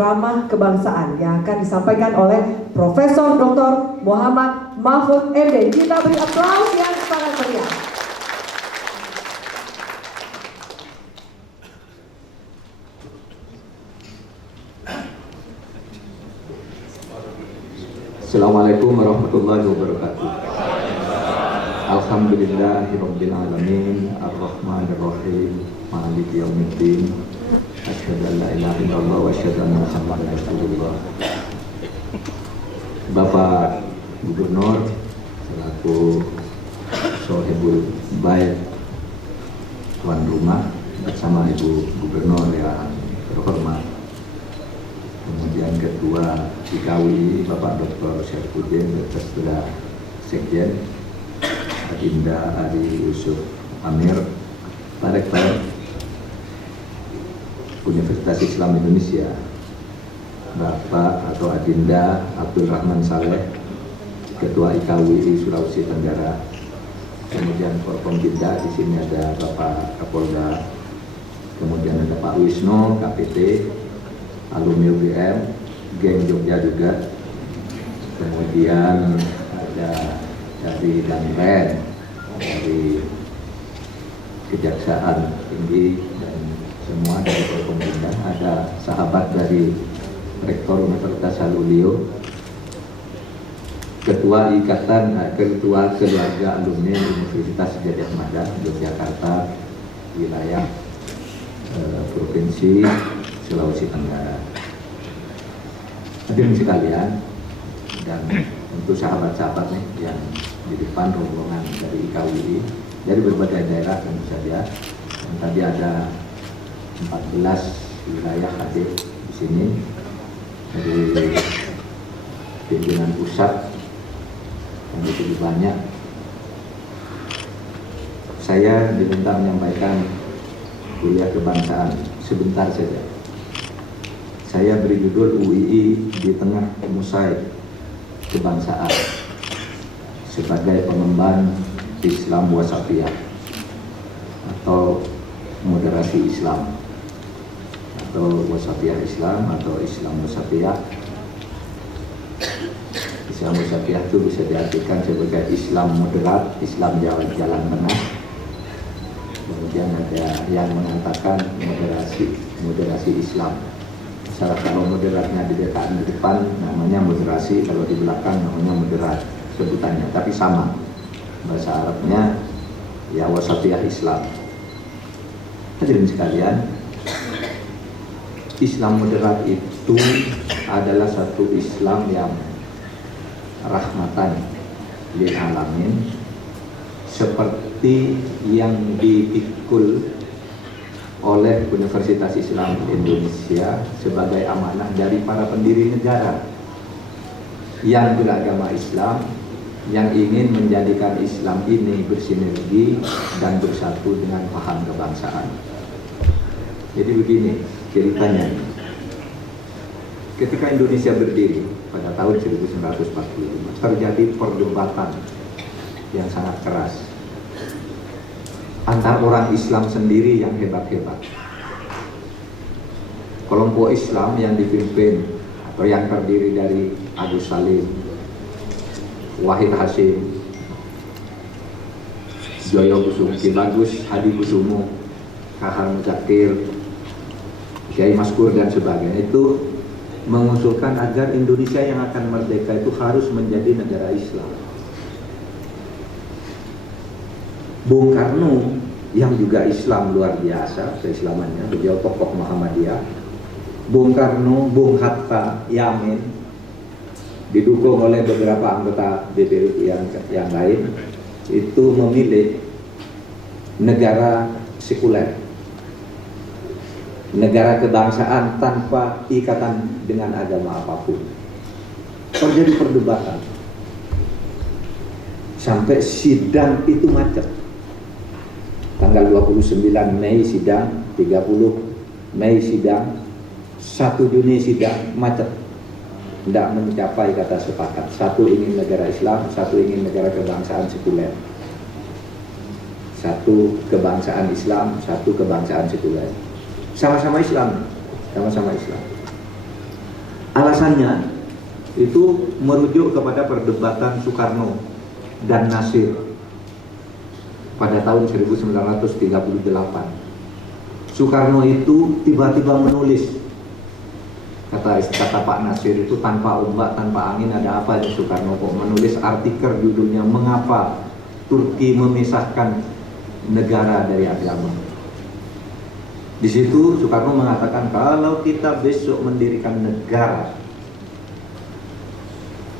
drama kebangsaan yang akan disampaikan oleh Profesor Dr. Muhammad Mahfud MD. Kita beri aplaus yang sangat meriah. Assalamualaikum warahmatullahi wabarakatuh. Alhamdulillahirabbil alamin, arrahmanirrahim, maliki yaumiddin. Asyhadu an la ilaha illallah wa asyhadu anna Muhammadan rasulullah. Bapak Gubernur selaku Sohibul Bait tuan rumah bersama Ibu Gubernur yang terhormat, kemudian Ketua IKWI Bapak Dr. Syarifudin Beserta Sekjen Adinda Ari Yusuf Amir, Rektor Universitas Islam Indonesia Bapak atau Adinda Abdul Rahman Saleh, Ketua IKWI Sulawesi Tenggara, kemudian Forkompinda, di sini ada Bapak Kapolda, kemudian ada Pak Wisnu KPT, alumni UGM, geng Jogja juga, kemudian ada dari Danren, dari Kejaksaan Tinggi, dan semua dari Forkompinda, ada sahabat dari Rektor Universitas Halulio, Ketua Keluarga Alumni Universitas Gadjah Mada Yogyakarta, wilayah Provinsi Sulawesi Tenggara. Hadirin sekalian, dan untuk sahabat-sahabat nih yang di depan rombongan dari IKWI dari berbagai daerah tentu saja. Dan tadi ada 14 wilayah hadir di sini dari pimpinan pusat yang cukup banyak. Saya diminta menyampaikan kuliah kebangsaan sebentar saja. Saya beri judul UII di Tengah Musai Kebangsaan sebagai pengemban Islam wasatiyah atau moderasi Islam, atau wasatiyah Islam atau Islam wasatiyah. Islam wasatiyah itu bisa diartikan sebagai Islam moderat, Islam jalan tengah. Kemudian ada yang mengatakan moderasi Islam. Misalnya kalau moderatnya di depan namanya moderasi, kalau di belakang namanya moderat sebutannya, tapi sama. Bahasa Arabnya ya wasatiyah Islam. Hadirin sekalian, Islam moderat itu adalah satu Islam yang rahmatan lil alamin, seperti yang dipikul oleh Universitas Islam Indonesia sebagai amanah dari para pendiri negara yang beragama Islam, yang ingin menjadikan Islam ini bersinergi dan bersatu dengan paham kebangsaan. Jadi begini ceritanya. Ketika Indonesia berdiri pada tahun 1945, terjadi perdebatan yang sangat keras antar orang Islam sendiri yang hebat-hebat. Kelompok Islam yang dipimpin atau yang terdiri dari Agus Salim, Wahid Hasim, Joyo Kusumo, Ki Bagus Hadi Kusumo, Kahar Muzakir, Kiai Maskur dan sebagainya, itu mengusulkan agar Indonesia yang akan merdeka itu harus menjadi negara Islam. Bung Karno yang juga Islam luar biasa keislamannya, beliau tokoh Muhammadiyah. Bung Karno, Bung Hatta Yamin, didukung oleh beberapa anggota BPUI yang lain, itu memilih negara sekuler, negara kebangsaan tanpa ikatan dengan agama apapun. Terjadi perdebatan sampai sidang itu macet. Tanggal 29 Mei sidang, 30 Mei sidang, 1 Juni sidang, macet. Tidak mencapai kata sepakat. Satu ingin negara Islam, satu ingin negara kebangsaan sekuler. Satu kebangsaan Islam, satu kebangsaan sekuler. Sama-sama Islam, sama-sama Islam. Alasannya itu merujuk kepada perdebatan Soekarno dan Nasir pada tahun 1938. Soekarno itu tiba-tiba menulis, kata Pak Nasir itu tanpa ombak, tanpa angin, ada apa ya Soekarno kok menulis artikel judulnya "Mengapa Turki Memisahkan Negara dari Agama". Di situ Soekarno mengatakan kalau kita besok mendirikan negara,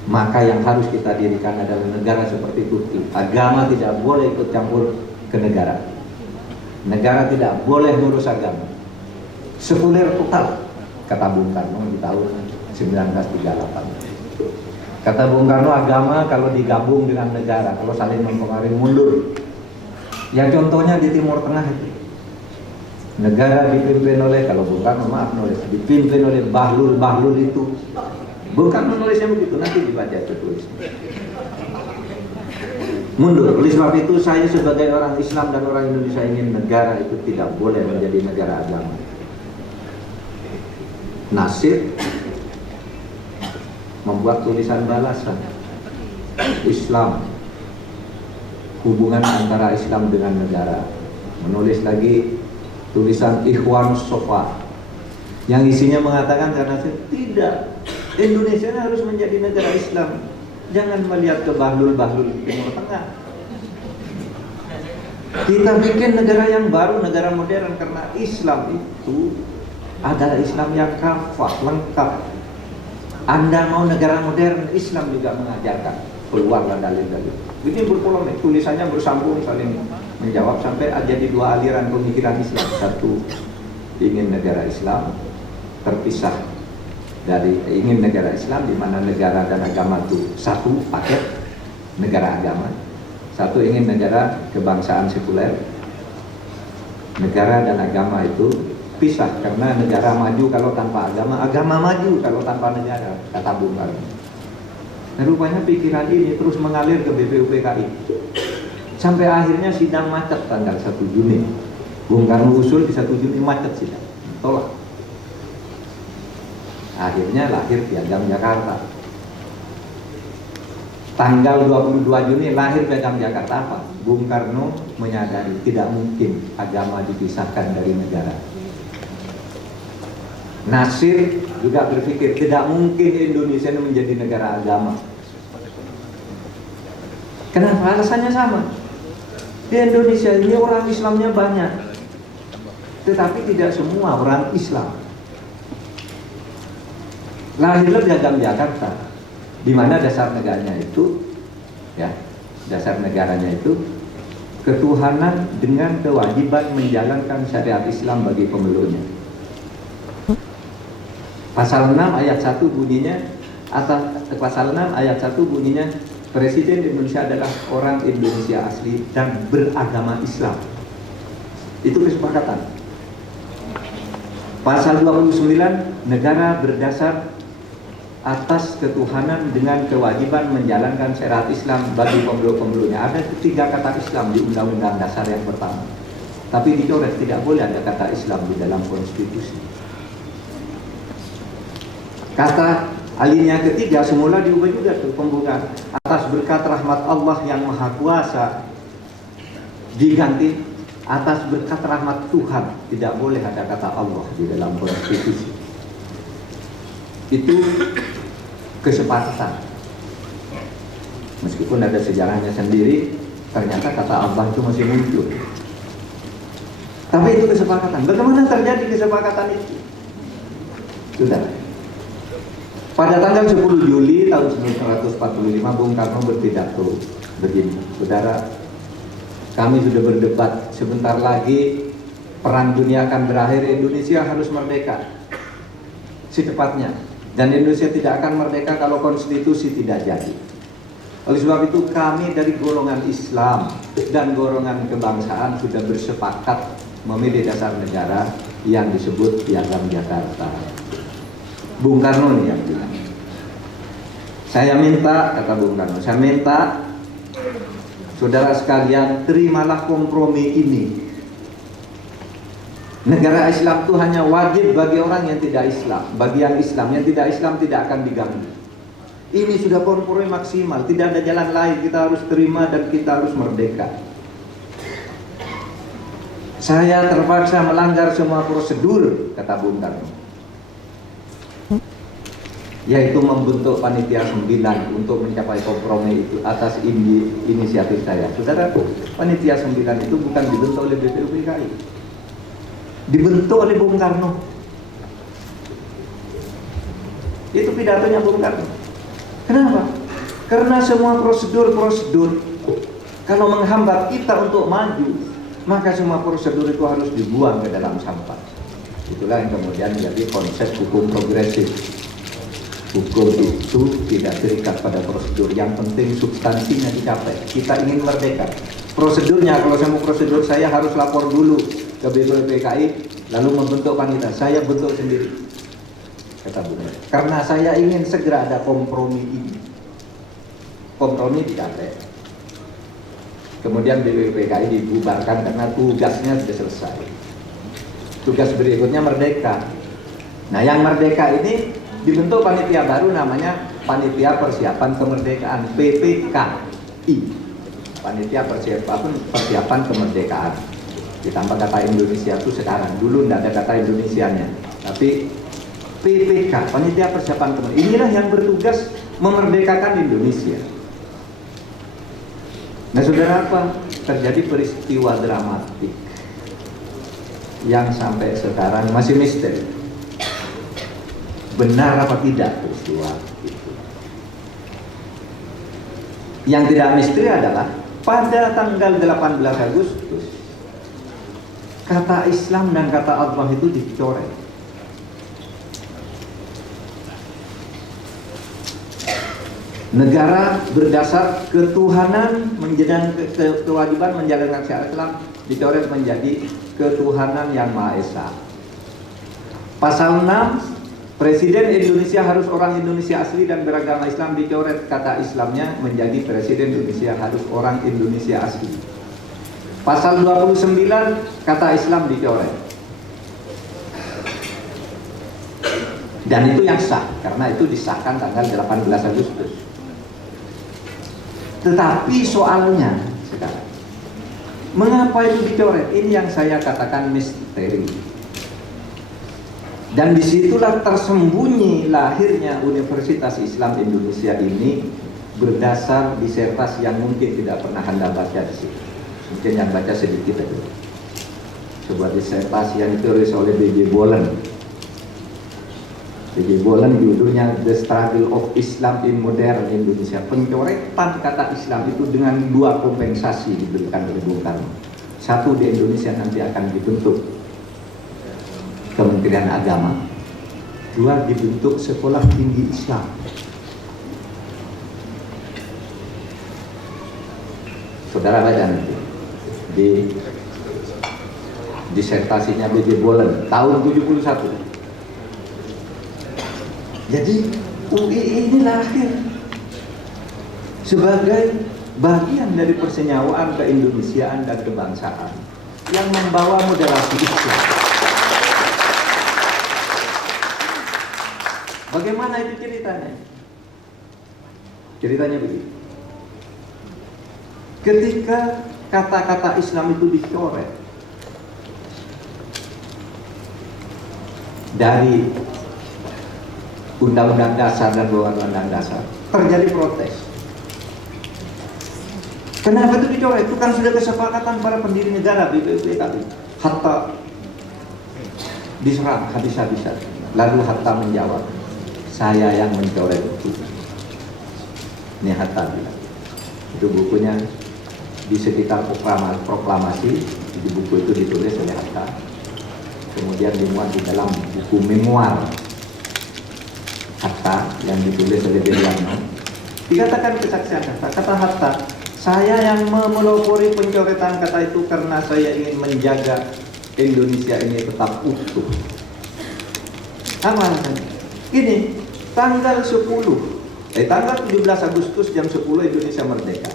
maka yang harus kita dirikan adalah negara seperti Turki. Agama tidak boleh ikut campur ke negara. Negara tidak boleh ngurus agama. Sekuler total, kata Bung Karno di tahun 1938. Kata Bung Karno, agama kalau digabung dengan negara, kalau saling mempengaruhi, mundur. Ya contohnya di Timur Tengah itu. Negara dipimpin oleh, kalau Bung Karno maaf nulis, dipimpin oleh Bahlul itu. Bung Karno nulisnya begitu, nanti dibaca itu tulisnya. Mundur. Oleh sebab itu saya sebagai orang Islam dan orang Indonesia ingin negara itu tidak boleh menjadi negara agama. Nasir membuat tulisan balasan Islam, hubungan antara Islam dengan negara. Menulis lagi tulisan Ikhwan Sofa yang isinya mengatakan karena tidak, Indonesia harus menjadi negara Islam. Jangan melihat ke Bahlul Timur Tengah. Kita bikin negara yang baru, negara modern, karena Islam itu adalah Islam yang kafah, lengkap. Anda mau negara modern, Islam juga mengajarkan. Keluarlah dalil-dalil. Ini berpolemik, tulisannya bersambung saling menjawab sampai jadi dua aliran pemikiran Islam. Satu ingin negara Islam terpisah dari ingin negara Islam di mana negara dan agama itu satu paket, negara agama. Satu ingin negara kebangsaan sekuler, negara dan agama itu pisah karena negara maju kalau tanpa agama, agama maju kalau tanpa negara, kata Bung Karno. Nah, rupanya pikiran ini terus mengalir ke BPUPKI sampai akhirnya sidang macet tanggal 1 Juni. Bung Karno usul di 1 Juni macet sidang, tolak. Akhirnya lahir Piagam Jakarta. Tanggal 22 Juni lahir Piagam Jakarta apa? Bung Karno menyadari tidak mungkin agama dipisahkan dari negara. Nasir juga berpikir tidak mungkin Indonesia menjadi negara agama. Kenapa? Alasannya sama. Di Indonesia ini orang Islamnya banyak, tetapi tidak semua orang Islam. Lahirlah Piagam Jakarta, di mana dasar negaranya itu, ya, dasar negaranya itu ketuhanan dengan kewajiban menjalankan syariat Islam bagi pemeluknya. Pasal 6 ayat 1 bunyinya, pasal 6 ayat 1 bunyinya, Presiden Indonesia adalah orang Indonesia asli dan beragama Islam. Itu kesepakatan. Pasal 29, negara berdasar atas ketuhanan dengan kewajiban menjalankan syariat Islam bagi pemeluk-pemeluknya. Ada 3 kata Islam di Undang-Undang Dasar yang pertama, tapi dicoret, tidak boleh ada kata Islam di dalam konstitusi. Kata alinea ketiga semula diubah juga tuh pembukaan, atas berkat rahmat Allah yang Maha Kuasa, diganti atas berkat rahmat Tuhan. Tidak boleh ada kata Allah di dalam konstitusi. Itu kesepakatan. Meskipun ada sejarahnya sendiri, ternyata kata Allah itu masih muncul. Tapi itu kesepakatan. Bagaimana terjadi kesepakatan itu? Sudah. Pada tanggal 10 Juli tahun 1945 Bung Karno berpidato begini, saudara, kami sudah berdebat, sebentar lagi perang dunia akan berakhir, Indonesia harus merdeka secepatnya. Dan Indonesia tidak akan merdeka kalau konstitusi tidak jadi. Oleh sebab itu kami dari golongan Islam dan golongan kebangsaan sudah bersepakat memilih dasar negara yang disebut Piagam Jakarta. Bung Karno nih yang bilang. Saya minta, kata Bung Karno, saya minta saudara sekalian terimalah kompromi ini. Negara Islam itu hanya wajib bagi orang yang tidak Islam. Bagi yang Islam, yang tidak Islam tidak akan diganggu. Ini sudah kompromi maksimal, tidak ada jalan lain. Kita harus terima dan kita harus merdeka. Saya terpaksa melanggar semua prosedur, kata Bung Karno, yaitu membentuk panitia 9 untuk mencapai kompromi itu atas inisiatif saya. Saudara, panitia 9 itu bukan dibentuk oleh BPUPKI, dibentuk oleh Bung Karno. Itu pidatonya Bung Karno. Kenapa? Karena semua prosedur-prosedur kalau menghambat kita untuk maju, maka semua prosedur itu harus dibuang ke dalam sampah. Itulah yang kemudian menjadi konsep hukum progresif. Hukum itu tidak terikat pada prosedur, yang penting substansinya dicapai. Kita ingin merdeka. Prosedurnya, kalau saya mau prosedur, saya harus lapor dulu ke BPUPKI, lalu membentuk panitia. Saya bentuk sendiri, kata Bung. Karena saya ingin segera ada kompromi ini. Kompromi dicapai. Kemudian BPUPKI dibubarkan karena tugasnya sudah selesai. Tugas berikutnya merdeka. Nah, yang merdeka ini dibentuk panitia baru namanya Panitia Persiapan Kemerdekaan, PPKI. Panitia Persiapan Kemerdekaan. Ditambah kata Indonesia itu sekarang. Dulu tidak ada kata Indonesianya. Tapi PPK, Panitia Persiapan Kemerdekaan. Inilah yang bertugas memerdekakan Indonesia. Nah, saudara, apa? Terjadi peristiwa dramatik yang sampai sekarang masih misteri. Benar apa tidak peristiwa itu? Yang tidak misteri adalah pada tanggal 18 Agustus kata Islam dan kata Allah itu dicoret. Negara berdasar ketuhanan dan kewajiban menjalankan syariat Islam dicoret menjadi ketuhanan yang Maha Esa. Pasal 6, Presiden Indonesia harus orang Indonesia asli dan beragama Islam, dicoret kata Islamnya menjadi Presiden Indonesia harus orang Indonesia asli. Pasal 29 kata Islam dicoret. Dan itu yang sah karena itu disahkan tanggal 18 Agustus. Tetapi soalnya sekarang, mengapa itu dicoret? Ini yang saya katakan misteri. Dan disitulah tersembunyi lahirnya Universitas Islam Indonesia ini berdasar disertasi yang mungkin tidak pernah Anda baca di situ. Mungkin yang baca sedikit aja. Sebuah disertasi yang ditulis oleh B.J. Bolen. B.J. Bolen judulnya The Struggle of Islam in Modern Indonesia. Pencoretan kata Islam itu dengan 2 kompensasi diberikan oleh Bung Karno. 1, di Indonesia nanti akan dibentuk Kementerian Agama. 2, dibentuk Sekolah Tinggi Islam. Saudara baca nanti di disertasinya B.J. Bolen tahun 71. Jadi UI ini lahir sebagai bagian dari persenyawaan keindonesiaan dan kebangsaan yang membawa moderasi Islam. Bagaimana itu ceritanya? Ceritanya begini. Ketika kata-kata Islam itu dicoret dari Undang-Undang Dasar dan Undang-Undang Dasar, terjadi protes. Kenapa itu dicoret? Itu kan sudah kesepakatan para pendiri negara BPUPKI. Hatta diserang habis-habisan. Lalu Hatta menjawab, saya yang mencoret itu. Ini Hatta bilang. Itu bukunya di sekitar proklamasi. Di buku itu ditulis oleh Hatta. Kemudian dimuat di dalam buku memoir Hatta yang ditulis oleh Beriano. Dikatakan kesaksian kata Hatta, saya yang memelopori pencoretan kata itu karena saya ingin menjaga Indonesia ini tetap utuh. Apa alasannya? Ini tanggal 17 Agustus jam 10 Indonesia merdeka.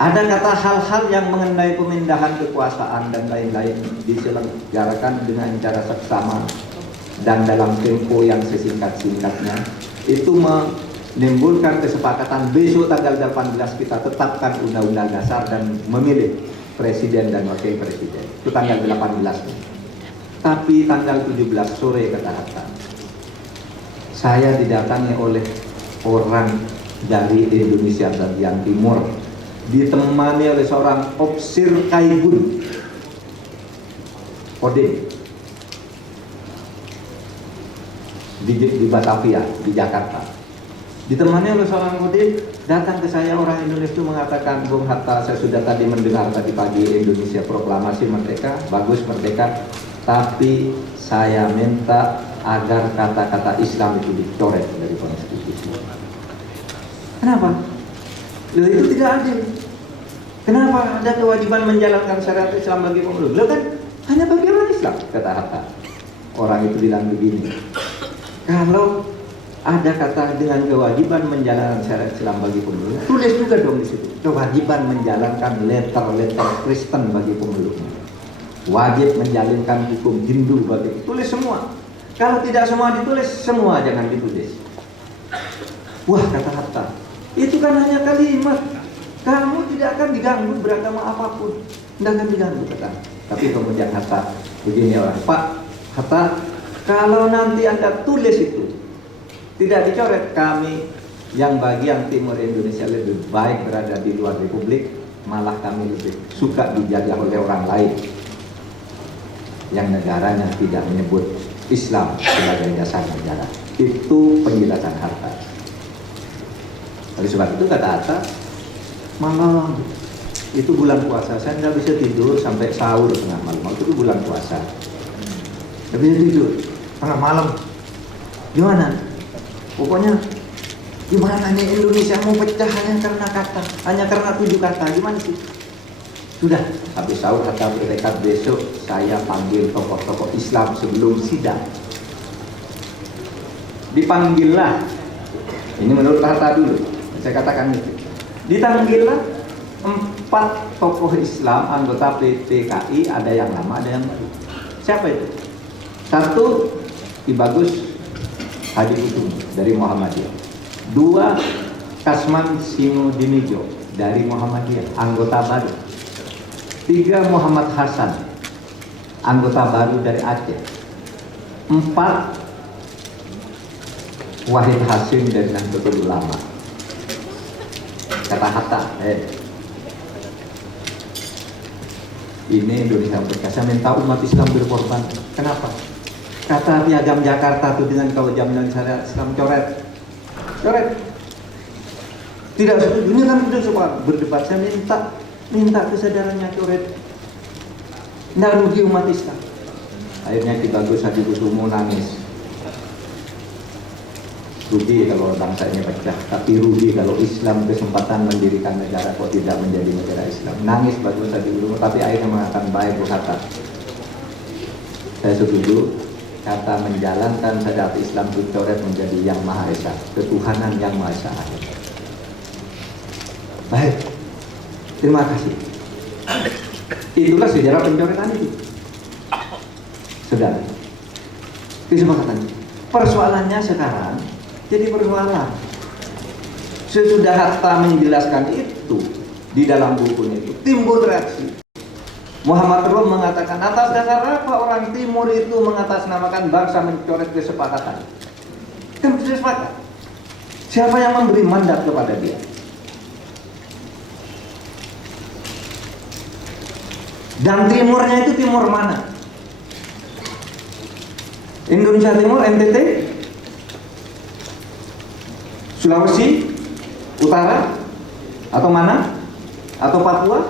Ada kata hal-hal yang mengenai pemindahan kekuasaan dan lain-lain diselenggarakan dengan cara seksama dan dalam tempo yang sesingkat-singkatnya. Itu menimbulkan kesepakatan besok tanggal 18 kita tetapkan undang-undang dasar dan memilih presiden dan wakil presiden. Itu tanggal 18. Tapi tanggal 17 sore kata Hatta, saya didatangi oleh orang dari Indonesia bagian timur, ditemani oleh seorang opsir Kaibun Kodim di Batavia, di Jakarta. Ditemani oleh seorang Kodim, datang ke saya orang Indonesia itu mengatakan, Bung Hatta, saya sudah tadi mendengar tadi pagi Indonesia proklamasi merdeka, bagus merdeka, tapi saya minta agar kata-kata Islam itu dicoret dari konstitusi. Kenapa? Loh, itu tidak adil. Kenapa ada kewajiban menjalankan syariat Islam bagi pemulung? Loh kan hanya bagi orang Islam, kata Hatta. Orang itu bilang begini, kalau ada kata dengan kewajiban menjalankan syariat Islam bagi pemulung, tulis juga dong di situ. Kewajiban menjalankan letter Kristen bagi pemulung. Wajib menjalankan hukum Hindu bagi, tulis semua. Kalau tidak semua ditulis, semua jangan ditulis. Wah, kata Hatta, itu kan hanya kalimat. Kamu tidak akan diganggu beragama apapun, tidak akan diganggu, kata. Tapi kemudian Hatta begini orang, Pak Hatta, kalau nanti Anda tulis itu tidak dicoret, kami yang bagian timur Indonesia lebih baik berada di luar Republik, malah kami lebih suka dijajah oleh orang lain yang negaranya tidak menyebut Islam sebagai dasar negara. Itu penjelasan Hatta. Oleh sebab itu kata Hatta, malam itu bulan puasa, saya nggak bisa tidur sampai sahur tengah malam. Itu bulan puasa, nggak bisa tidur tengah malam. Gimana? Pokoknya gimana nih Indonesia mau pecah hanya karena kata, hanya karena 7 kata, gimana sih? Sudah, habis sahur Hatta bertekad besok saya panggil tokoh-tokoh Islam sebelum sidang. Dipanggillah, ini menurut Hatta dulu, saya katakan itu. Dipanggillah 4 tokoh Islam anggota PPKI, ada yang lama, ada yang baru. Siapa itu? 1, Ki Bagus Hadi Kusumo dari Muhammadiyah. 2, Kasman Sinodinijo dari Muhammadiyah, anggota baru. 3, Muhammad Hasan, anggota baru dari Aceh. 4, Wahid Hasim dari Nahdlatul Ulama. Kata Hatta, ini Indonesia berkasa, minta umat Islam berkorban. Kenapa? Kata piagam Jakarta itu dengan kewajiban syariat Islam coret. Tidak setuju. Ini kan sudah semua berdebat. Saya minta kesadarannya coret. Tidak rugi umat Islam. Akhirnya Ki Bagus Hadi Kusumo nangis. Rugi kalau bangsa ini pecah, tapi rugi kalau Islam kesempatan mendirikan negara kok tidak menjadi negara Islam. Nangis Bagus Hadi Kusumo, tapi akhirnya mengatakan baik Bu Hatta. Saya setuju, kata menjalankan syariat Islam dicoret menjadi yang Maha Esa, ketuhanan yang Maha Esa. Baik, terima kasih. Itulah sejarah pencoretan itu. Saudara, kesepakatan. Persoalannya sekarang jadi persoalan. Sesudah Hatta menjelaskan itu di dalam bukunya itu, timbul reaksi. Muhammad Rum mengatakan, atas dasar apa orang timur itu mengatasnamakan bangsa mencoret kesepakatan? Kan sudah sepakat. Siapa yang memberi mandat kepada dia? Dan timurnya itu timur mana? Indonesia Timur, NTT, Sulawesi Utara, atau mana? Atau Papua?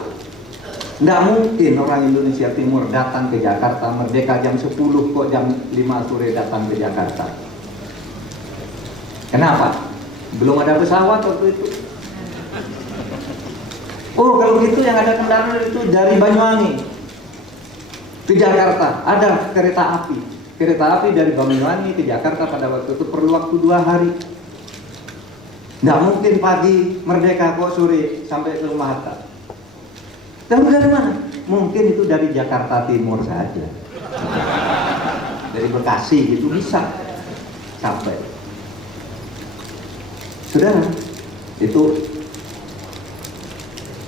Tidak mungkin orang Indonesia Timur datang ke Jakarta merdeka jam 10 kok jam 5 sore datang ke Jakarta. Kenapa? Belum ada pesawat waktu itu. Oh, kalau gitu yang ada kendaraan itu dari Banyuwangi ke Jakarta, ada kereta api. Kereta api dari Banyuwangi ke Jakarta pada waktu itu perlu waktu 2 hari. Nggak mungkin pagi merdeka kok sore sampai ke rumah Hatta. Dan dari mana? Mungkin itu dari Jakarta Timur saja. Dari Bekasi gitu bisa sampai. Saudara, itu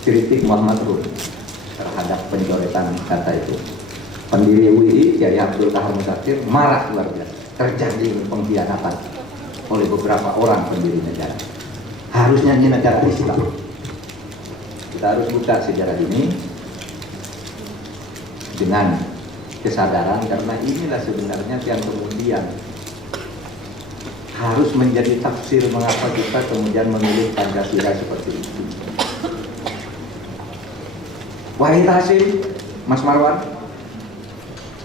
kritik Muhammad Rum terhadap pencoretan kata itu. Pendiri UI, Kiai Abdul Kahar Muzakir, marah luar biasa. Terjadi pengkhianatan oleh beberapa orang pendiri negara. Harusnya ini negara Islam. Kita harus buka sejarah ini dengan kesadaran, karena inilah sebenarnya yang kemudian harus menjadi tafsir mengapa kita kemudian memilih Pancasila seperti itu. Wahid Hasim, Mas Marwan,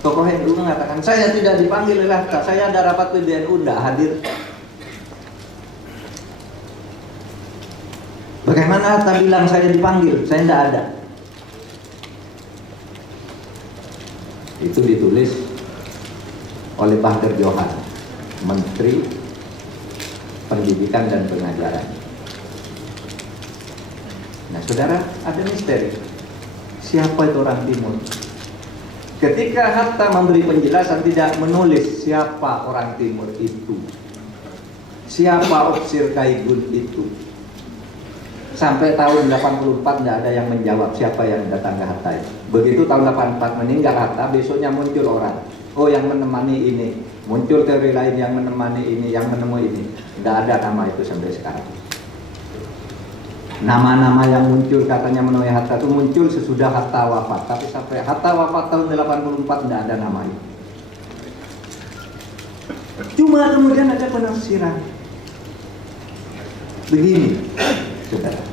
tokoh NU mengatakan, saya tidak dipanggil oleh Hatta, saya ada rapat PBNU, tidak hadir. Bagaimana Hatta bilang saya dipanggil, saya tidak ada. Itu ditulis oleh Bahter Johan, Menteri Pendidikan dan Pengajaran. Nah saudara, ada misteri. Siapa itu orang Timur? Ketika Hatta memberi penjelasan, tidak menulis siapa orang Timur itu, siapa Oksir Kaigun itu. Sampai tahun 84 tidak ada yang menjawab siapa yang datang ke Hatta. Begitu tahun 84 meninggal Hatta, besoknya muncul orang. Oh, yang menemani ini. Muncul teori lain yang menemani ini, yang menemui ini. Tidak ada nama itu sampai sekarang. Nama-nama yang muncul katanya menemui Hatta itu muncul sesudah Hatta wafat. Tapi sampai Hatta wafat tahun 84 tidak ada nama itu. Cuma kemudian ada penafsiran. Begini, saudara.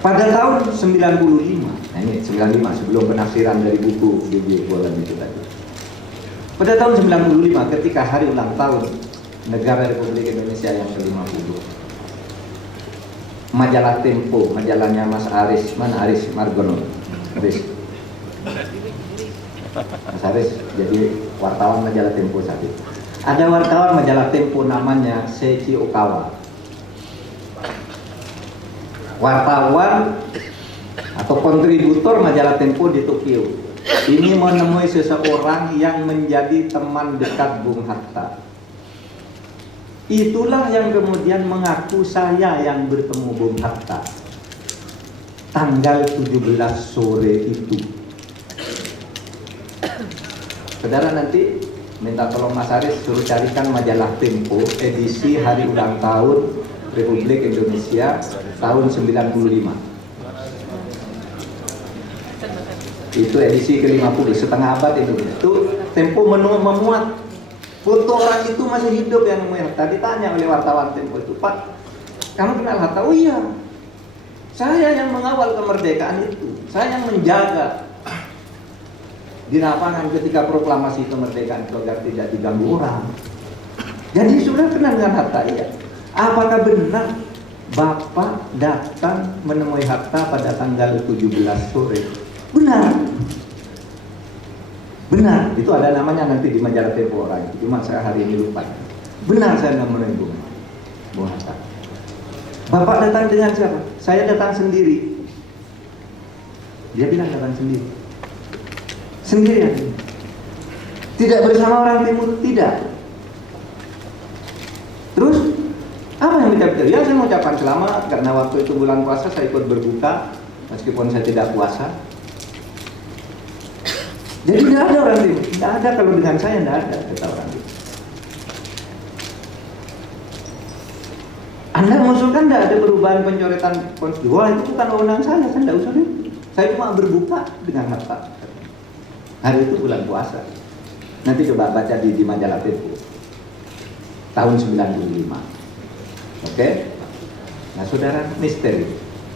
Pada tahun 95, nah ini 95 sebelum penafsiran dari buku B.J. Bolen itu tadi. Pada tahun 95 ketika hari ulang tahun Negara Republik Indonesia yang ke-50, majalah Tempo, majalahnya Mas Aris, mana Aris Margono? Aris. Mas Aris jadi wartawan majalah Tempo saat itu. Ada wartawan majalah Tempo namanya Seichi Okawa. Wartawan atau kontributor majalah Tempo di Tokyo. Ini menemui seseorang yang menjadi teman dekat Bung Hatta. Itulah yang kemudian mengaku saya yang bertemu Bung Hatta tanggal 17 sore itu. Saudara nanti minta tolong Mas Aris suruh carikan majalah Tempo edisi hari ulang tahun Republik Indonesia tahun 95. Itu edisi ke-50, setengah abad itu Tempo memuat foto orang itu masih hidup yang namanya Hatta. Ditanya oleh wartawan Tempo itu, Pak, kamu kenal Hatta? Oh iya, saya yang mengawal kemerdekaan itu, saya yang menjaga di lapangan ketika proklamasi kemerdekaan itu agar tidak diganggu orang. Jadi sudah kenal dengan Hatta, iya. Apakah benar Bapak datang menemui Hatta pada tanggal 17 sore? Benar. Benar, itu ada namanya nanti di majalah Tempo orang itu. Cuma saya hari ini lupa. Benar saya menemui Bung Hatta. Bapak datang dengan siapa? Saya datang sendiri. Dia bilang datang sendiri. Sendirian. Tidak bersama orang Timur, tidak. Terus apa yang kita ya saya mengucapkan selamat karena waktu itu bulan puasa saya ikut berbuka meskipun saya tidak puasa. Jadi tidak ada orang Timur, tidak ada kalau dengan saya tidak ada kata orang Timur. Anda mengusulkan tidak ada perubahan pencoretan konstitusi? Wah itu bukan wewenang saya tidak usulin. Saya cuma berbuka dengan Hatta. Hari itu bulan puasa. Nanti coba baca di majalah Tempo tahun 95. Oke? Nah saudara, misteri.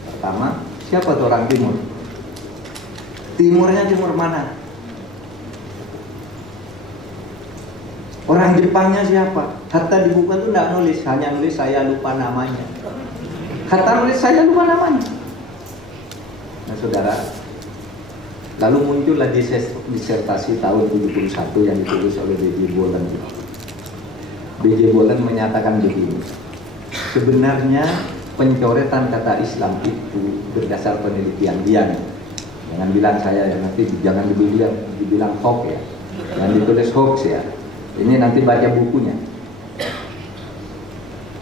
Pertama, siapa itu orang Timur? Timurnya Timur mana? Orang Jepangnya siapa? Hatta di buku itu tidak nulis, hanya nulis saya lupa namanya. Hatta nulis saya lupa namanya. Nah saudara, lalu muncullah disertasi tahun 71 yang ditulis oleh B.J. Bolen. B.J. Bolen menyatakan begini, sebenarnya pencoretan kata Islam itu berdasar penelitian dia nih. Jangan bilang saya ya, nanti jangan dibilang hoax ya, jangan ditulis hoax ya. Ini nanti baca bukunya.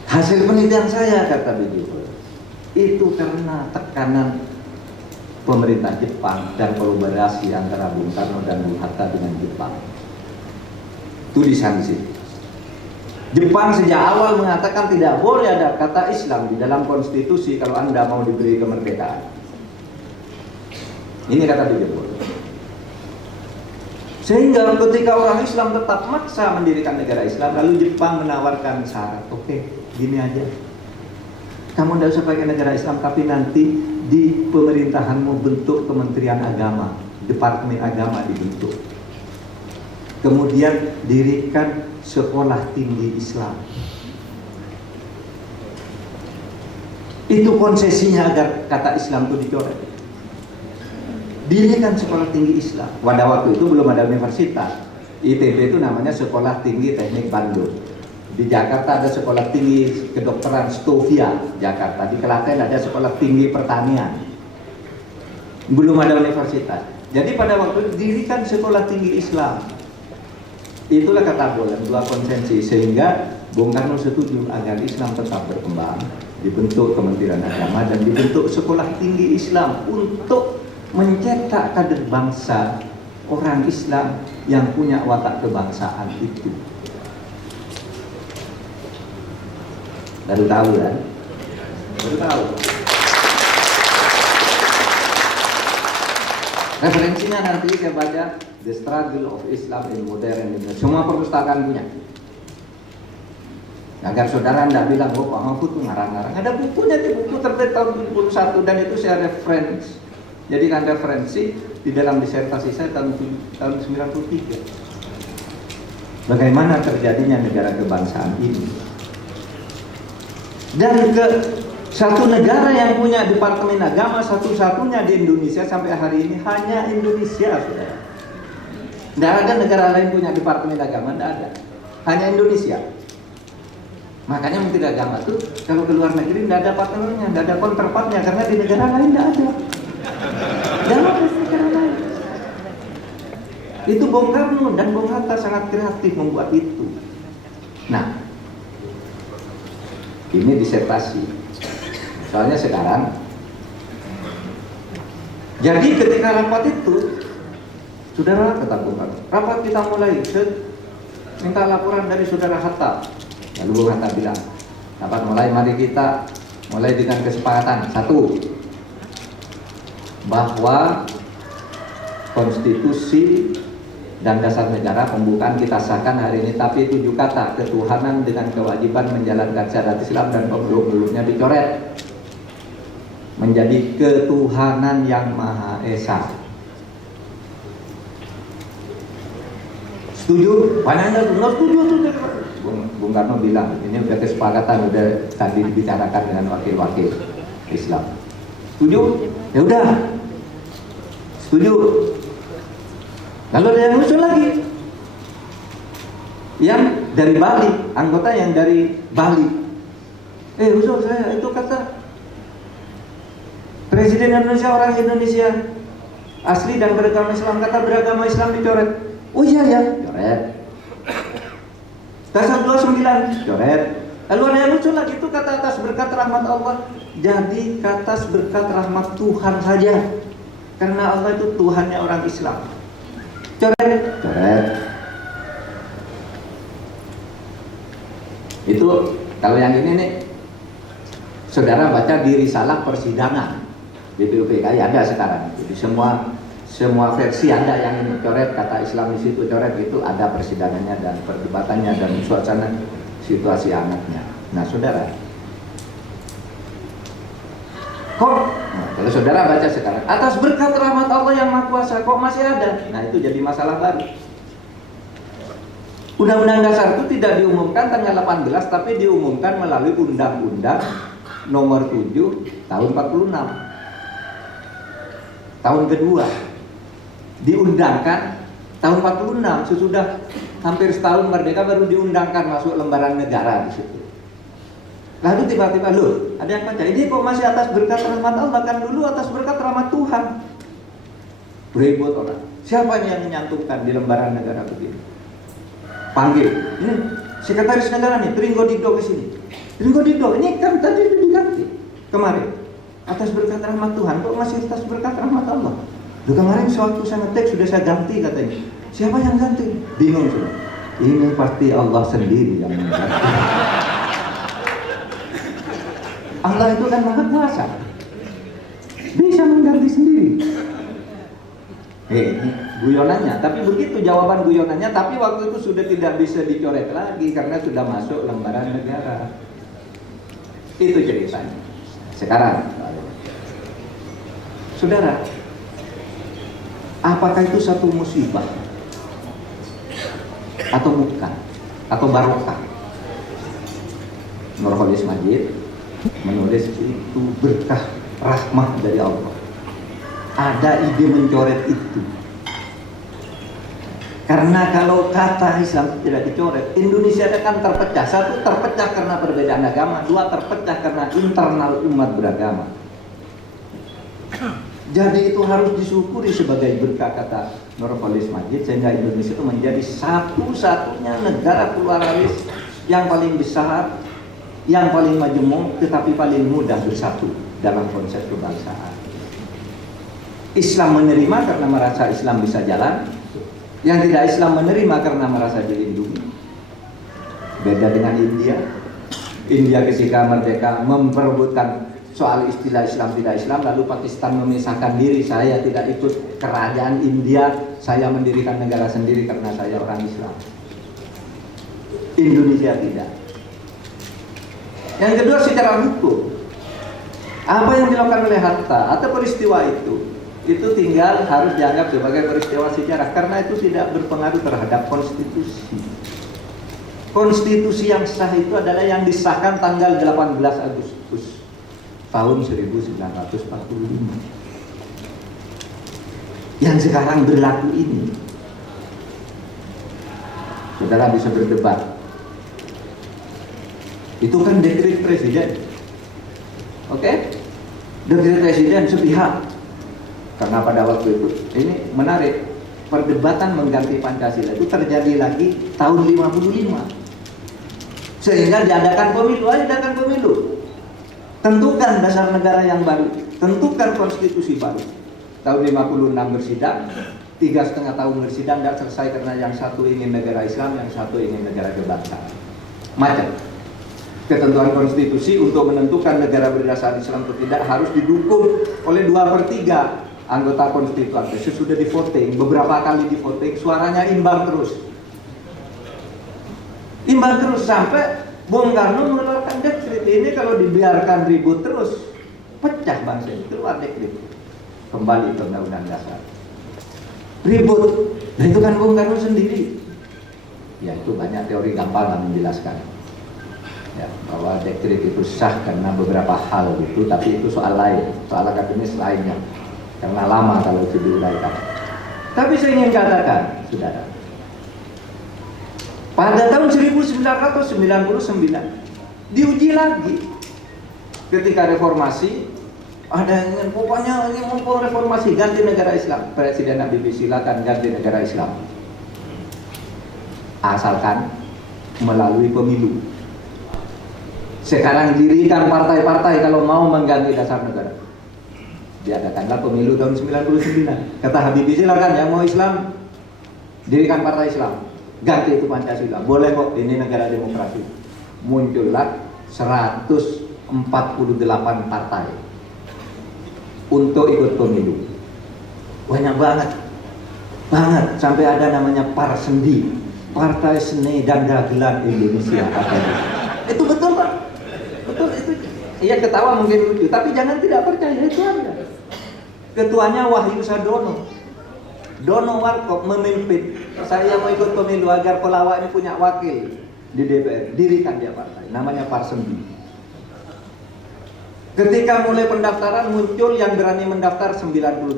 Hasil penelitian saya, kata beliau, itu karena tekanan pemerintah Jepang dan kolaborasi antara Bung Karno dan Bung Hatta dengan Jepang. Tulisan di situ. Jepang sejak awal mengatakan tidak boleh ada kata Islam di dalam konstitusi kalau Anda mau diberi kemerdekaan. Ini kata beliau. Sehingga ketika orang Islam tetap maksa mendirikan negara Islam, lalu Jepang menawarkan syarat, oke, gini aja. Kamu tidak usah pakai negara Islam, tapi nanti di pemerintahanmu bentuk Kementerian Agama, Departemen Agama dibentuk. Kemudian dirikan sekolah tinggi Islam. Itu konsesinya agar kata Islam itu dicoret. Dirikan sekolah tinggi Islam. Pada waktu itu belum ada universitas. ITB itu namanya Sekolah Tinggi Teknik Bandung. Di Jakarta ada Sekolah Tinggi Kedokteran Stovia Jakarta. Di Klaten ada Sekolah Tinggi Pertanian. Belum ada universitas. Jadi pada waktu itu dirikan Sekolah Tinggi Islam. Itulah kata Bolen, dua konsensi, sehingga Bung Karno setuju agar Islam tetap berkembang, dibentuk Kementerian Agama dan dibentuk Sekolah Tinggi Islam untuk mencetak kader bangsa, orang Islam yang punya watak kebangsaan itu. Baru tahu kan? Baru tahu. Referensinya nanti saya baca The Struggle of Islam in Modern Indonesia. Semua perpustakaan punya. Agar saudara tidak bilang, oh Pak Mahfud itu ngarang-ngarang. Ada bukunya, di buku terbit tahun 71 dan itu saya referensi. Jadikan referensi di dalam disertasi saya tahun 93. Bagaimana terjadinya negara kebangsaan ini. Dan satu negara yang punya Departemen Agama satu-satunya di Indonesia sampai hari ini hanya Indonesia, saudara. Tidak ada negara lain punya Departemen Agama, tidak ada. Hanya Indonesia. Makanya Menteri Agama itu kalau ke luar negeri tidak ada partnernya, tidak ada counterpartnya, karena di negara lain tidak ada. Tidak ada negara lain. Itu Bung Karno dan Bung Hatta sangat kreatif membuat itu. Nah, ini disertasi. Soalnya sekarang, jadi ketika rapat itu, saudara kata Bung Karno, rapat kita mulai, minta laporan dari saudara Hatta. Lalu Bung Hatta bilang, rapat mulai, mari kita mulai dengan kesepakatan. Satu, bahwa konstitusi dan dasar negara pembukaan kita sahkan hari ini, tapi 7 kata ketuhanan dengan kewajiban menjalankan syariat Islam dan peluk-peluknya dicoret menjadi ketuhanan yang Maha Esa. Setuju? Panjangnya nggak setuju tuh. Bung Karno bilang ini udah kesepakatan, udah tadi dibicarakan dengan wakil-wakil Islam. Setuju? Ya udah. Setuju. Lalu ada yang usul lagi, yang dari Bali, anggota yang dari Bali. Usul saya itu kata Presiden Indonesia orang Indonesia asli dan beragama Islam, kata beragama Islam dicoret. Oh iya ya, coret. Dasar 29 coret. Lalu ada yang usul lagi itu kata atas berkat rahmat Allah. Jadi atas berkat rahmat Tuhan saja, karena Allah itu Tuhannya orang Islam. Coret. Itu kalau yang ini nih, saudara baca di Risalah Persidangan BPUPKI ada sekarang. Jadi semua versi ada yang ini coret, kata Islam di situ coret, itu ada persidangannya dan perdebatannya dan suasana situasi hangatnya. Nah, saudara, kalau saudara baca sekarang, atas berkat rahmat Allah yang Maha Kuasa, kok masih ada? Nah, itu jadi masalah baru. Undang-Undang Dasar itu tidak diumumkan tanggal 18, tapi diumumkan melalui Undang-Undang Nomor 7 tahun 46. Tahun kedua diundangkan tahun 46, sesudah hampir setahun merdeka baru diundangkan masuk lembaran negara di situ. Lalu tiba-tiba, loh, ada yang baca, ini kok masih atas berkat rahmat Allah, kan dulu atas berkat rahmat Tuhan. Ribut orang. Siapa yang menyantumkan di lembaran negara begini? Panggil, ini sekretaris negara nih, Tringgo Digdo ke sini. Tringgo Digdo, ini kan tadi diganti kemarin. Atas berkat rahmat Tuhan, kok masih atas berkat rahmat Allah? Loh, kemarin sewaktu saya ngetek sudah saya ganti katanya. Siapa yang ganti? Bingung sudah. Ini pasti Allah sendiri yang mengganti. Allah itu kan maha kuasa, bisa mengganti sendiri. Ini guyonannya, tapi begitu jawaban guyonannya, tapi waktu itu sudah tidak bisa dicoret lagi karena sudah masuk lembaran negara. Itu ceritanya. Sekarang, saudara, apakah itu satu musibah atau bukan, atau barokah? Nurholis Majid menulis itu berkah rahmah dari Allah. Ada ide mencoret itu. Karena kalau kata Islam tidak dicoret, Indonesia akan terpecah. Satu, terpecah karena perbedaan agama. Dua, terpecah karena internal umat beragama. Jadi itu harus disyukuri sebagai berkah, kata Nurholis Majid, sehingga Indonesia itu menjadi satu-satunya negara pluralis yang paling besar, yang paling majemuk, tetapi paling mudah bersatu dalam konsep kebangsaan. Islam menerima karena merasa Islam bisa jalan, yang tidak Islam menerima karena merasa dilindungi. Beda dengan India. India ketika merdeka memperebutkan soal istilah Islam tidak Islam, lalu Pakistan memisahkan diri, saya tidak ikut kerajaan India, saya mendirikan negara sendiri karena saya orang Islam. Indonesia tidak. Yang kedua, secara hukum, apa yang dilakukan oleh Hatta atau peristiwa itu tinggal harus dianggap sebagai peristiwa sejarah karena itu tidak berpengaruh terhadap konstitusi. Konstitusi yang sah itu adalah yang disahkan tanggal 18 Agustus tahun 1945. Yang sekarang berlaku ini, saudara bisa berdebat. Itu kan dekret presiden, oke? Dekret presiden sepihak. Karena pada waktu itu, ini menarik, perdebatan mengganti Pancasila itu terjadi lagi tahun 55. Sehingga diadakan pemilu, adakan pemilu. Tentukan dasar negara yang baru, tentukan konstitusi baru. Tahun 56 bersidang, 3,5 tahun bersidang dan selesai karena yang satu ingin negara Islam, yang satu ingin negara kebangsaan. Macam ketentuan konstitusi untuk menentukan negara berdasar Islam atau tidak harus didukung oleh 2/3 anggota konstituan. Sesudah di voting, beberapa kali di voting, suaranya imbang terus. Imbang terus sampai Bung Karno mengeluarkan dekret. Ini kalau dibiarkan ribut terus, pecah bangsa ini, keluar dekret. Kembali ke Undang-Undang Dasar. Ribut. Nah itu kan Bung Karno sendiri. Ya itu banyak teori gampang menjelaskan. Ya, bahwa dekret itu sah karena beberapa hal itu, tapi itu soal lain, soal akademis lainnya. Karena lama kalau itu diuraikan. Tapi saya ingin katakan, saudara, pada tahun 1999 diuji lagi ketika reformasi. Ada yang ingin, pokoknya ini mau reformasi, ganti negara Islam. Presiden Habibie silakan ganti negara Islam, asalkan melalui pemilu. Sekarang dirikan partai-partai kalau mau mengganti dasar negara. Diadakanlah pemilu tahun 99. Kata Habibie, silakan yang mau Islam, dirikan partai Islam, ganti itu Pancasila. Boleh kok, ini negara demokrasi. Muncullah 148 partai untuk ikut pemilu. Banyak banget, sampai ada namanya Parsendi, Partai Seni dan Dagelan Indonesia. Itu betul Pak, betul itu. Iya ketawa mungkin lucu, tapi jangan tidak percaya, itu ada. Ketuanya Wahyu Sadono, Dono Warkop memimpin. Saya mau ikut pemilu agar pelawak ini punya wakil di DPR, dirikan dia partai, namanya Parsendi. Ketika mulai pendaftaran muncul yang berani mendaftar 98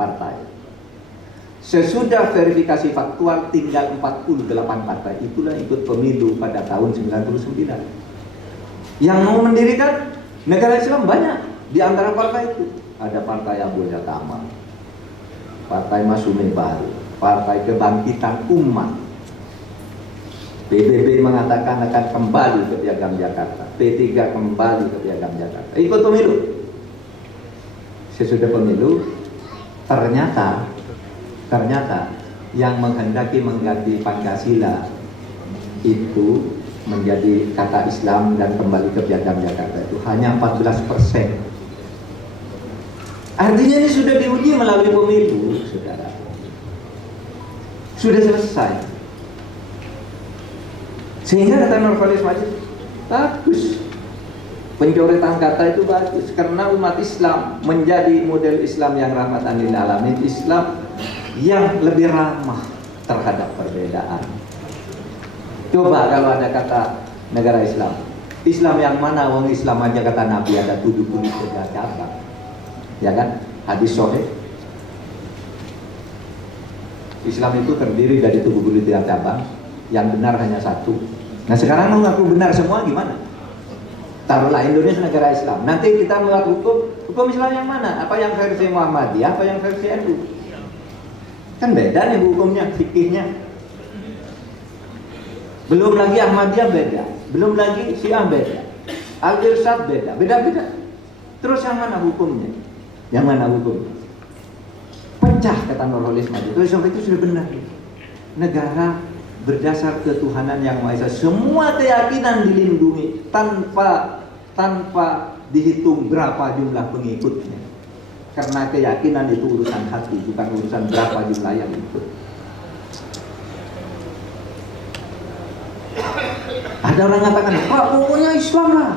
partai. Sesudah verifikasi faktual tinggal 48 partai. Itulah ikut pemilu pada tahun 99. Yang mau mendirikan negara Islam banyak. Di antara partai itu ada Partai Abu Yatama, Partai Masyumi Baru, Partai Kebangkitan Umat. PBB mengatakan akan kembali ke Piagam Jakarta, P3 kembali ke Piagam Jakarta. Ikut pemilu. Sesudah pemilu, ternyata yang menghendaki mengganti Pancasila itu menjadi kata Islam dan kembali ke Piagam Jakarta itu hanya 14%. Artinya ini sudah diuji melalui pemilu, saudara. Sudah selesai. Sehingga kata Nurholis Majid, bagus. Pencoretan kata itu bagus karena umat Islam menjadi model Islam yang rahmatan lil alamin, Islam yang lebih ramah terhadap perbedaan. Coba kalau ada kata negara Islam, Islam yang mana? Wong Islam aja kata Nabi ada 73 cabang, ya kan? Hadis sahih. Islam itu terdiri dari 73 cabang, yang benar hanya satu. Nah sekarang mau ngaku benar semua gimana? Taruhlah Indonesia negara Islam. Nanti kita membuat hukum Islam yang mana? Apa yang versi Muhammadiyah, apa yang versi NU? Kan beda nih hukumnya, fikihnya. Belum lagi Ahmadiyah beda, belum lagi Syiah beda, Al-Irsyad beda, beda-beda. Terus yang mana hukumnya? Yang mana hukumnya? Pecah kata Nurholis Majid. Terus sampai itu sudah benar. Negara berdasar ketuhanan yang Maha Esa, semua keyakinan dilindungi tanpa dihitung berapa jumlah pengikutnya. Karena keyakinan itu urusan hati, bukan urusan berapa jumlah yang ikut. Ada orang mengatakan, Pak pokoknya Islam lah.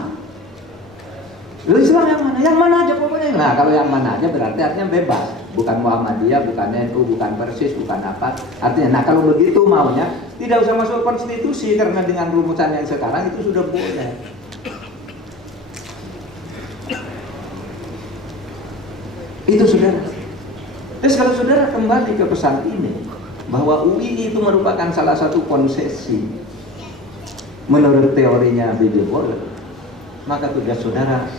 Lu Islam yang mana? Yang mana aja pokoknya. Nah kalau yang mana aja berarti artinya bebas. Bukan Muhammadiyah, bukan NU, bukan Persis, bukan apa. Artinya, nah kalau begitu maunya tidak usah masuk konstitusi karena dengan rumusan yang sekarang itu sudah boleh. Itu saudara. Terus kalau saudara kembali ke pesan ini bahwa UI itu merupakan salah satu konsesi menurut teorinya Bill Waller, maka tugas saudara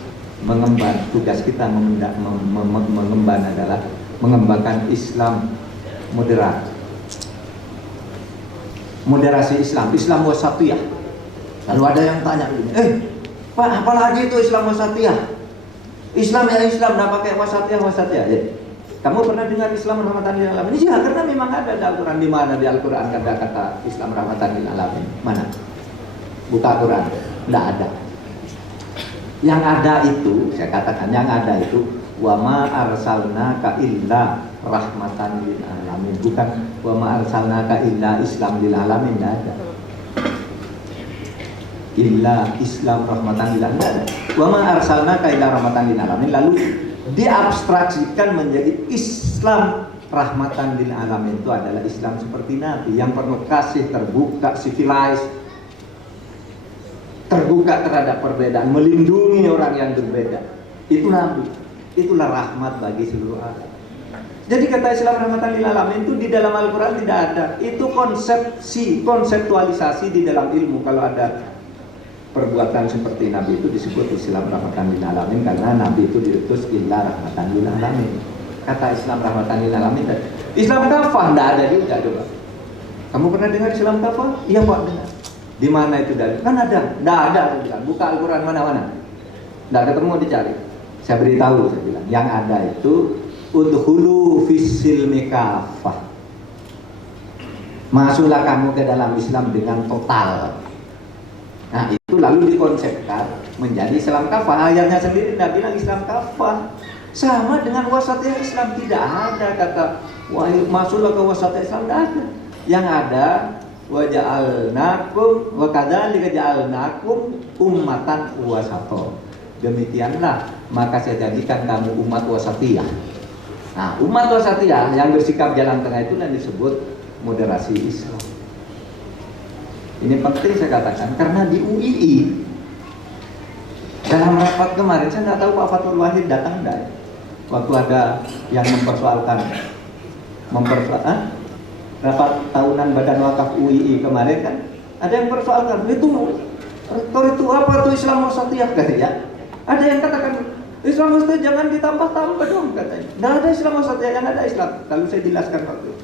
mengemban, tugas kita mengemban adalah mengembangkan Islam moderat, moderasi Islam, Islam wasatiyah. Lalu ada yang tanya begini, Pak, apalagi itu Islam wasatiyah? Islam ya Islam, nggak pakai wasatiyah. Kamu pernah dengar Islam rahmatan lil alamin? Ya, karena memang ada di Al-Quran. Di mana di Al-Quran ada kata Islam rahmatan lil alamin? Mana? Buka Quran, tidak ada. Yang ada itu, saya katakan yang ada itu wa ma arsalnaka illa rahmatan lil alamin, bukan wa ma arsalnaka illa Islam lil alamin, tidak ada. Illa Islam rahmatan lil alamin. Wa ma arsalnaka illa rahmatan lil alamin, lalu diabstraksikan menjadi Islam rahmatan lil alamin itu adalah Islam seperti Nabi yang penuh kasih, terbuka, civilized, terbuka terhadap perbedaan, melindungi orang yang berbeda. Itu Nabi, itulah rahmat bagi seluruh alam. Jadi kata Islam rahmatan lil alamin itu di dalam Al-Quran tidak ada. Itu konseptualisasi di dalam ilmu. Kalau ada perbuatan seperti Nabi itu disebut Islam rahmatan lil alamin karena Nabi itu diutus illa rahmatan lil alamin. Kata Islam rahmatan lil alamin, Islam kafah tidak ada juga. Coba. Kamu pernah dengar Islam kafah? Iya Pak, dengar. Di mana itu dalil? Kan ada, tidak ada. Buka Al-Quran mana-mana, tidak ketemu, dicari. Saya beritahu, saya bilang, yang ada itu udhulu fisilmi kafah. Masuklah kamu ke dalam Islam dengan total. Nah itu lalu dikonsepkan menjadi Islam kafah. Ayatnya sendiri tidak bilang Islam kafah. Sama dengan wasatiyah Islam, tidak ada kata wah masuklah ke wasatiyah Islam, tidak ada. Yang ada wa ja'alnakum wa kadzalika ja'alnakum ummatan wasata. Demikianlah maka saya jadikan kamu umat wasatiyah. Nah, umat wasatiyah yang bersikap jalan tengah itu yang disebut moderasi Islam. Ini penting saya katakan karena di UII dalam rapat kemarin saya nggak tahu Pak Fathul Wahid datang enggak. Waktu ada yang mempersoalkan rapat tahunan Badan Wakaf UII kemarin kan ada yang mempersoalkan itu Rektor itu apa tuh Islam wasatiyah katanya? Ada yang katakan Islam wasatiyah jangan ditambah-tambah dong katanya. Nggak ada Islam wasatiyah, yang ada Islam. Lalu saya jelaskan waktu itu.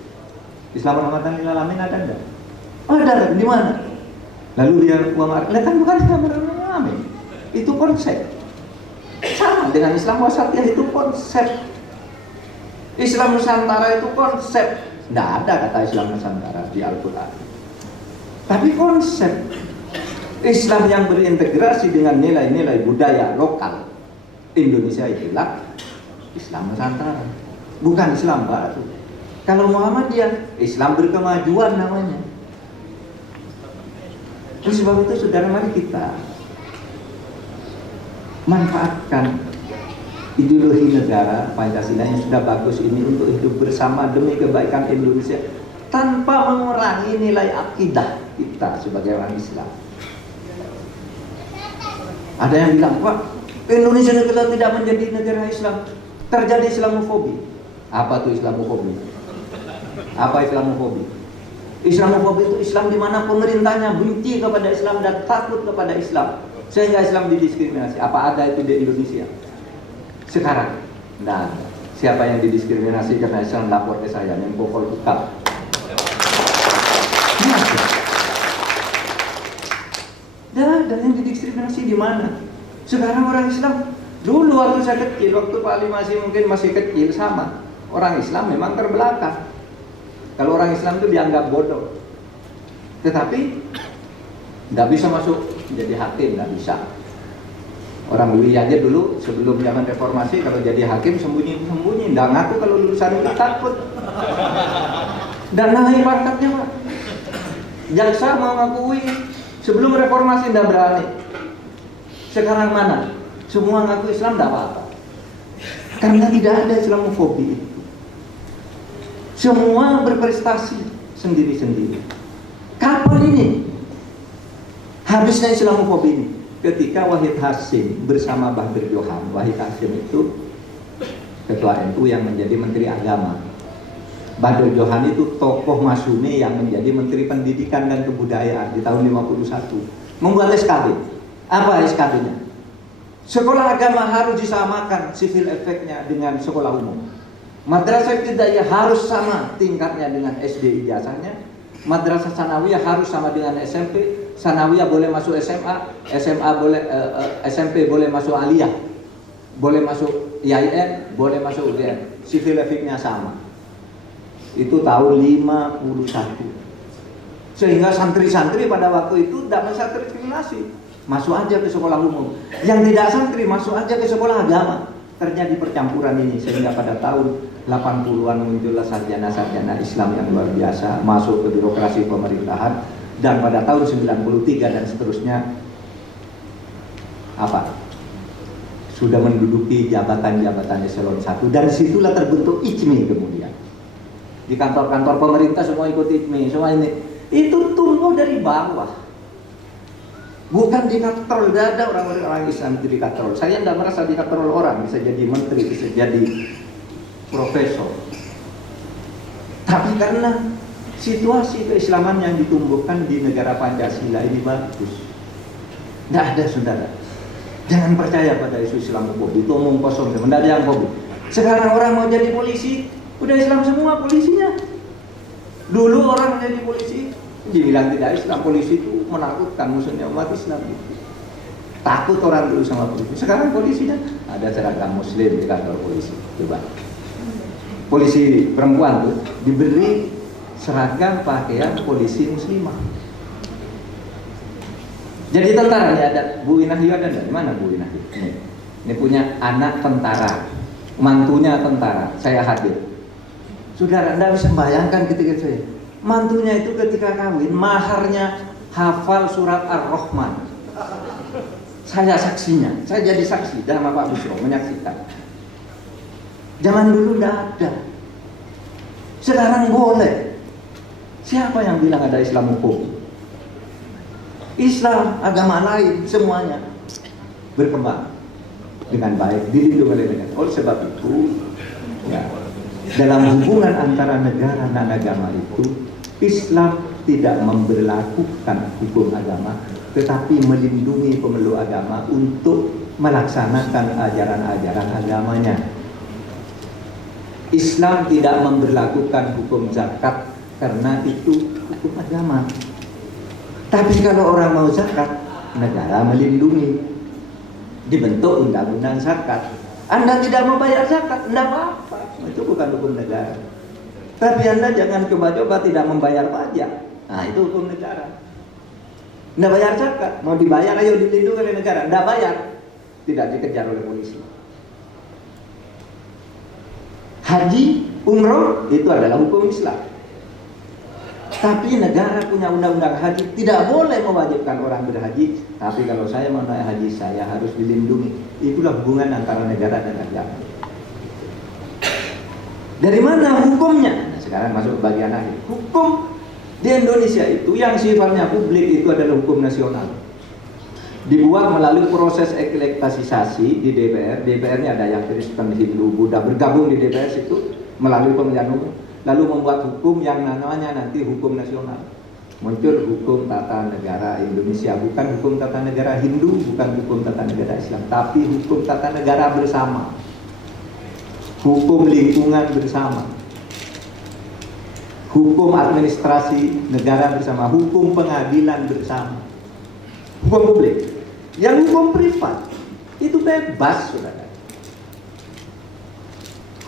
Islam rahmatan lil alamin ada enggak? Ada, di mana? Lalu dia Muhammad, kan bukan Islam rahmatan lil alamin. Itu konsep. Sama dengan Islam wasatiyah itu konsep. Islam Nusantara itu konsep. Nggak ada kata Islam Nusantara di Al-Quran. Tapi konsep Islam yang berintegrasi dengan nilai-nilai budaya lokal Indonesia itulah Islam Nusantara, bukan Islam baru. Kalau Muhammadiyah, Islam berkemajuan namanya. Oleh sebab itu saudara, mari kita manfaatkan ideologi negara Pancasila yang sudah bagus ini untuk hidup bersama demi kebaikan Indonesia tanpa mengurangi nilai akidah kita sebagai orang Islam. Ada yang bilang, Pak, Indonesia negara tidak menjadi negara Islam, terjadi Islamofobi. Apa tuh Islamofobi? Apa Islamofobi? Islamofobi itu Islam di mana pemerintahnya benci kepada Islam dan takut kepada Islam, sehingga Islam didiskriminasi. Apa ada itu di Indonesia? Sekarang, nah, siapa yang didiskriminasi karena Islam lapor ke saya, Menko Polhukam. Dan yang didiskriminasi di mana? Sekarang orang Islam, dulu waktu saya kecil, waktu Pak Ali masih kecil, sama. Orang Islam memang terbelakang. Kalau orang Islam itu dianggap bodoh. Tetapi nggak bisa masuk jadi hakim, nggak bisa. Orang UI aja dulu sebelum zaman reformasi kalau jadi hakim sembunyi-sembunyi, nggak ngaku kalau lulusan itu takut. Dan naik pangkatnya, Pak. Jaksa mau ngakui sebelum reformasi nggak berani. Sekarang mana? Semua ngaku Islam nggak apa-apa. Karena tidak ada Islamofobi itu. Semua berprestasi sendiri-sendiri. Kapan ini habisnya Islamofobi ini? Ketika Wahid Hasyim bersama Bahdir Johan. Wahid Hasyim itu ketua NU yang menjadi Menteri Agama. Bahdir Johan itu tokoh Masyumi yang menjadi Menteri Pendidikan dan Kebudayaan di tahun 51. Membuat SKB. Apa SKB-nya? Sekolah agama harus disamakan civil effect-nya dengan sekolah umum. Madrasah ibtidaiyah harus sama tingkatnya dengan SD ijazahnya. Madrasah sanawiyah harus sama dengan SMP. Sanawiyah boleh masuk SMA, SMP boleh masuk aliyah, boleh masuk IAIN, boleh masuk UGM. Civil effect-nya sama. Itu tahun 51. Sehingga santri-santri pada waktu itu tidak bisa terdiskriminasi, masuk aja ke sekolah umum. Yang tidak santri masuk aja ke sekolah agama. Terjadi percampuran ini sehingga pada tahun 80-an muncullah sarjana-sarjana Islam yang luar biasa masuk ke birokrasi pemerintahan, dan pada tahun 93 dan seterusnya sudah menduduki jabatan-jabatan eselon 1, dan situlah terbentuk ICMI. Kemudian di kantor-kantor pemerintah semua ikut ICMI, semua ini itu tumbuh dari bawah, bukan dikatrol. Tidak ada orang-orang Islam itu dikatrol. Saya tidak merasa dikatrol orang, bisa jadi menteri, bisa jadi profesor. Tapi karena situasi keislaman yang ditumbuhkan di negara Pancasila ini bagus. Tidak ada, saudara. Jangan percaya pada isu Islamofobi, itu omong kosong, tidak ada yang fobi. Sekarang orang mau jadi polisi, udah Islam semua polisinya. Dulu orang jadi polisi, dibilang tidak Islam, polisi itu menakutkan musuhnya umat Islam. Takut orang dulu sama polisi. Sekarang polisinya ada seragam Muslim di kantor polisi. Coba. Polisi perempuan tuh diberi seragam pakaian polisi muslimah. Jadi tentara nih, ada Bu Inahyu, ada enggak? Di mana Bu Inahyu? Ini punya anak tentara, mantunya tentara, saya hadir. Saudara, Anda bisa bayangkan ketika saya, mantunya itu ketika kawin, maharnya hafal surat Ar-Rahman. Saya saksinya, saya jadi saksi dan sama Pak Busro menyaksikan. Zaman dulu tidak ada, sekarang boleh. Siapa yang bilang ada Islamofobi? Islam, agama lain, semuanya berkembang dengan baik, dilindungi oleh negara. Oleh sebab itu, ya, dalam hubungan antara negara dan agama itu, Islam tidak memberlakukan hukum agama tetapi melindungi pemeluk agama untuk melaksanakan ajaran-ajaran agamanya. Islam tidak memberlakukan hukum zakat karena itu hukum agama. Tapi kalau orang mau zakat, negara melindungi, dibentuk undang-undang zakat. Anda tidak membayar zakat, tidak apa-apa, itu bukan hukum negara. Tapi Anda jangan coba-coba tidak membayar pajak. Nah, itu hukum negara. Tidak bayar zakat, mau dibayar ayo dilindungi oleh negara. Tidak bayar, tidak dikejar oleh polisi. Haji, umroh itu adalah hukum Islam. Tapi negara punya undang-undang haji, tidak boleh mewajibkan orang berhaji. Tapi kalau saya mau naik haji, saya harus dilindungi. Itulah hubungan antara negara dan agama. Dari mana hukumnya? Nah, sekarang masuk ke bagian akhir. Hukum di Indonesia itu yang sifatnya publik itu adalah hukum nasional. Dibuat melalui proses eklektasiasi di DPR. DPR-nya ada yang Kristen, Hindu, Buddha bergabung di DPR itu melalui pemilihan umum. Lalu membuat hukum yang namanya nanti hukum nasional. Muncul hukum tata negara Indonesia, bukan hukum tata negara Hindu, bukan hukum tata negara Islam, tapi hukum tata negara bersama. Hukum lingkungan bersama. Hukum administrasi negara bersama, hukum pengadilan bersama. Hukum publik. Yang hukum privat itu bebas, saudara.